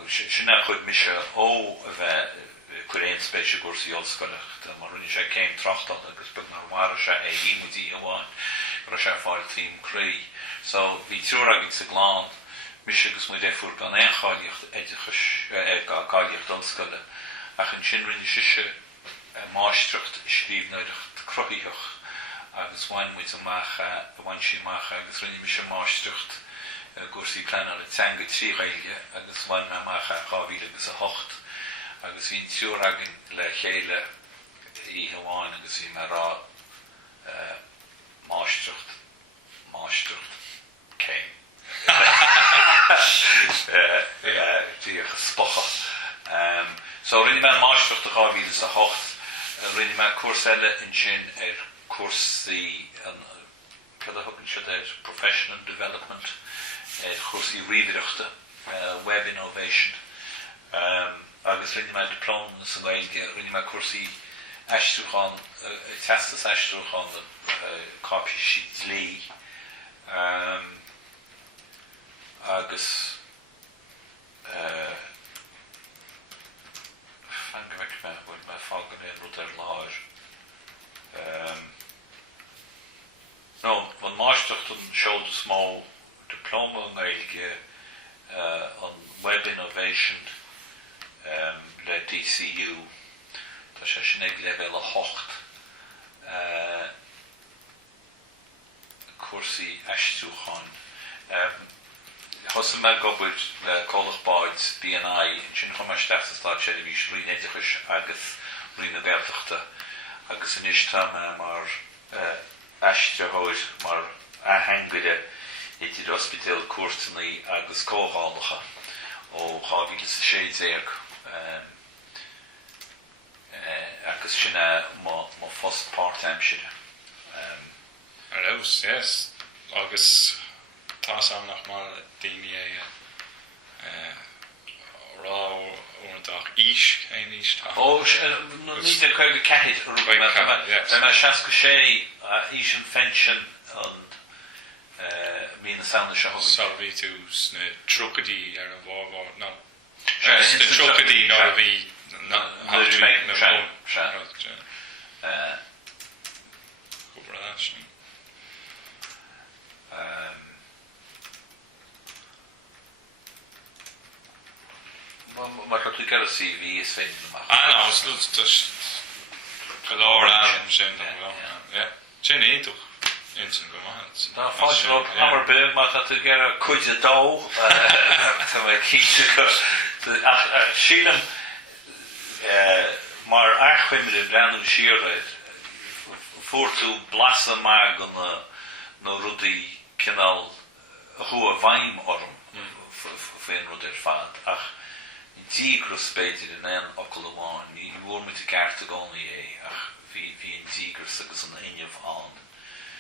sinna chud mise ó a bheith cuiréon spéise gúsaí Unscoileachta mar rinne sé céim trachtal agus beagnar mhara sé é hímutí amháin gur sé fáil tím craí so bhí túr agin sa glán mise agus muid éfuair gan éoncháilíocht éidechas gáilíocht Unscoile ach an sin rinne siise máisteacht scríbhnéireacht cruthaíoch agus bhain muid amach bhain sin amach agus rinne mi sé máisteacht gúsaí pleanar le teanga trí Gaeilge agus bhain me amach a 2008 agus hín túr agin le chéile í hamháin agus hí me rá máisteacht céim díoch spocha so rinne me máisteacht a 2008 rinne me cuas eile in sin cuasaí cad a thugann siad professional development cuasaí riamhaireachta web innovation agus rinne me diplóma sa Gaeilge rinne me cuasaí eisteúcháin testas eisteúcháin copy sheet lí agus fan go meic me bhfuil me fágan éon rud ar láir no, van máisteacht an seolta smó diplóma an Gaeilge an web innovation le DCU tá sé sin ag level a 8 cuasaí eisteúcháin Has me gobud cólach báid BNI sin chum steachtas státseirbhíseach rí éisteoir agus rí Gaelscoileachta agus in istam mar aisteoir mar ahangaide idir Spidéal cuairteannaí agus cóhálacha ó 2016 agus sinna má fós part-time siad. Arús, yes. Agus tá sam nach mal daine rá úntaach ís ein ís tá. Ní de chuig ceithid me seaca sé ís an fensin an mí na saona se Salví tú sna trogadí ar an bhábhá ná sna trogadí ná a bhí Maar dat ik er CV is vind. No, dus gedaan aan zijn dan wel. Ja, zijn niet toch? Insíonn gemaakt. Nou, vast ook maar bij, maar dat ik er kwijt doe. Dat wij kiezen. Zien maar eigenlijk met de branding siar voor te blassen maar dan rudi kanaal hoe wijn orm voor rudi vaat. Ach. Dígras beidir in an ocail ní bhfuair mit a cearta gánaí ach bhí an dígras agus an inneamh an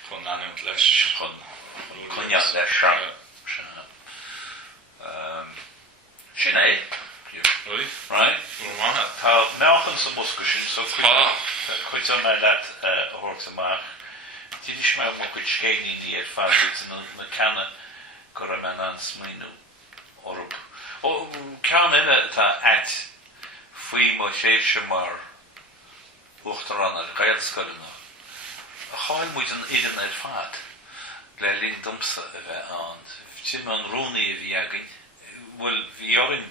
chun anúint leis chuneas leis sin é right tá meachan sa musca sin so chuid an me leat a thuirt amach tíidir me mo chuid scéinaí ar fáilte na ceanna go raibh me an smaoinú orb. Ceann inne tá et faoi mo séise mar Uachtarán Gaelscoileanna. A cháil muid an idirn ar fad le líon dumsa a bheith an. Tí an rónaí a bhí agin, bhfuil bhí orin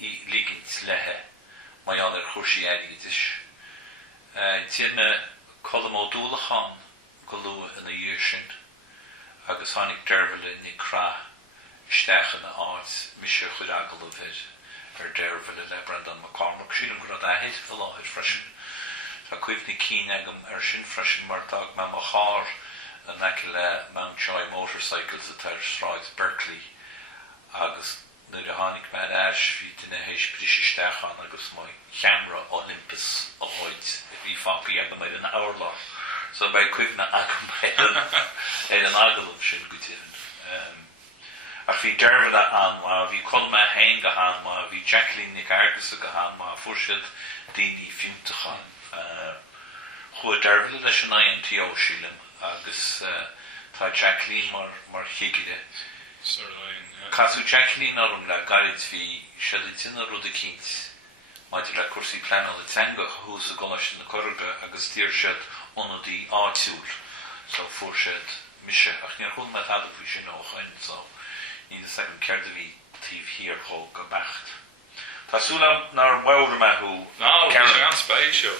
í lígint lethe mai an ar chuirsaí aigeis. Tína colm ó dúlachán go lua ina dhéir sin agus tháinig derbhile ní crá Stechan na áit misise chud agal a bheit derbhile le Brendan McCormack sílim go a héit go láthir freisin. Tá cuimhní cín agam sin freisin mar dag me mo chár an aici le Mount Joy motorcycles a tar Stráid Berkeley agus nu a tháinig me eis hí duine hééis brisi Stechan agus mai cheamra Olympus a háid bhí fapaí agam méid an ála. So bei cuimhna agam éad an agalm sin go tíann. Ach bhí derbhile an má bhí colma hain go han má bhí Jacqueline Nic Argus go han má fuairsiad daoine fiúntachan chua derbhile leis an INT ó sílim agus tá Jacqueline mar chiigide. Casú Jacqueline orm le garid bhí sealitina rud a cínt maidir le cuasaí pleanal le teanga hús a goláiste na Corrga agus tíir siad onadí áitiúil so fuairsiad mise ach níor chun me adamh bhí sin óchain so ní a second ceirde bhí tíomh hir cho go becht. Tásúla nar bhhair me chu ná, bhí sé an spéisiú.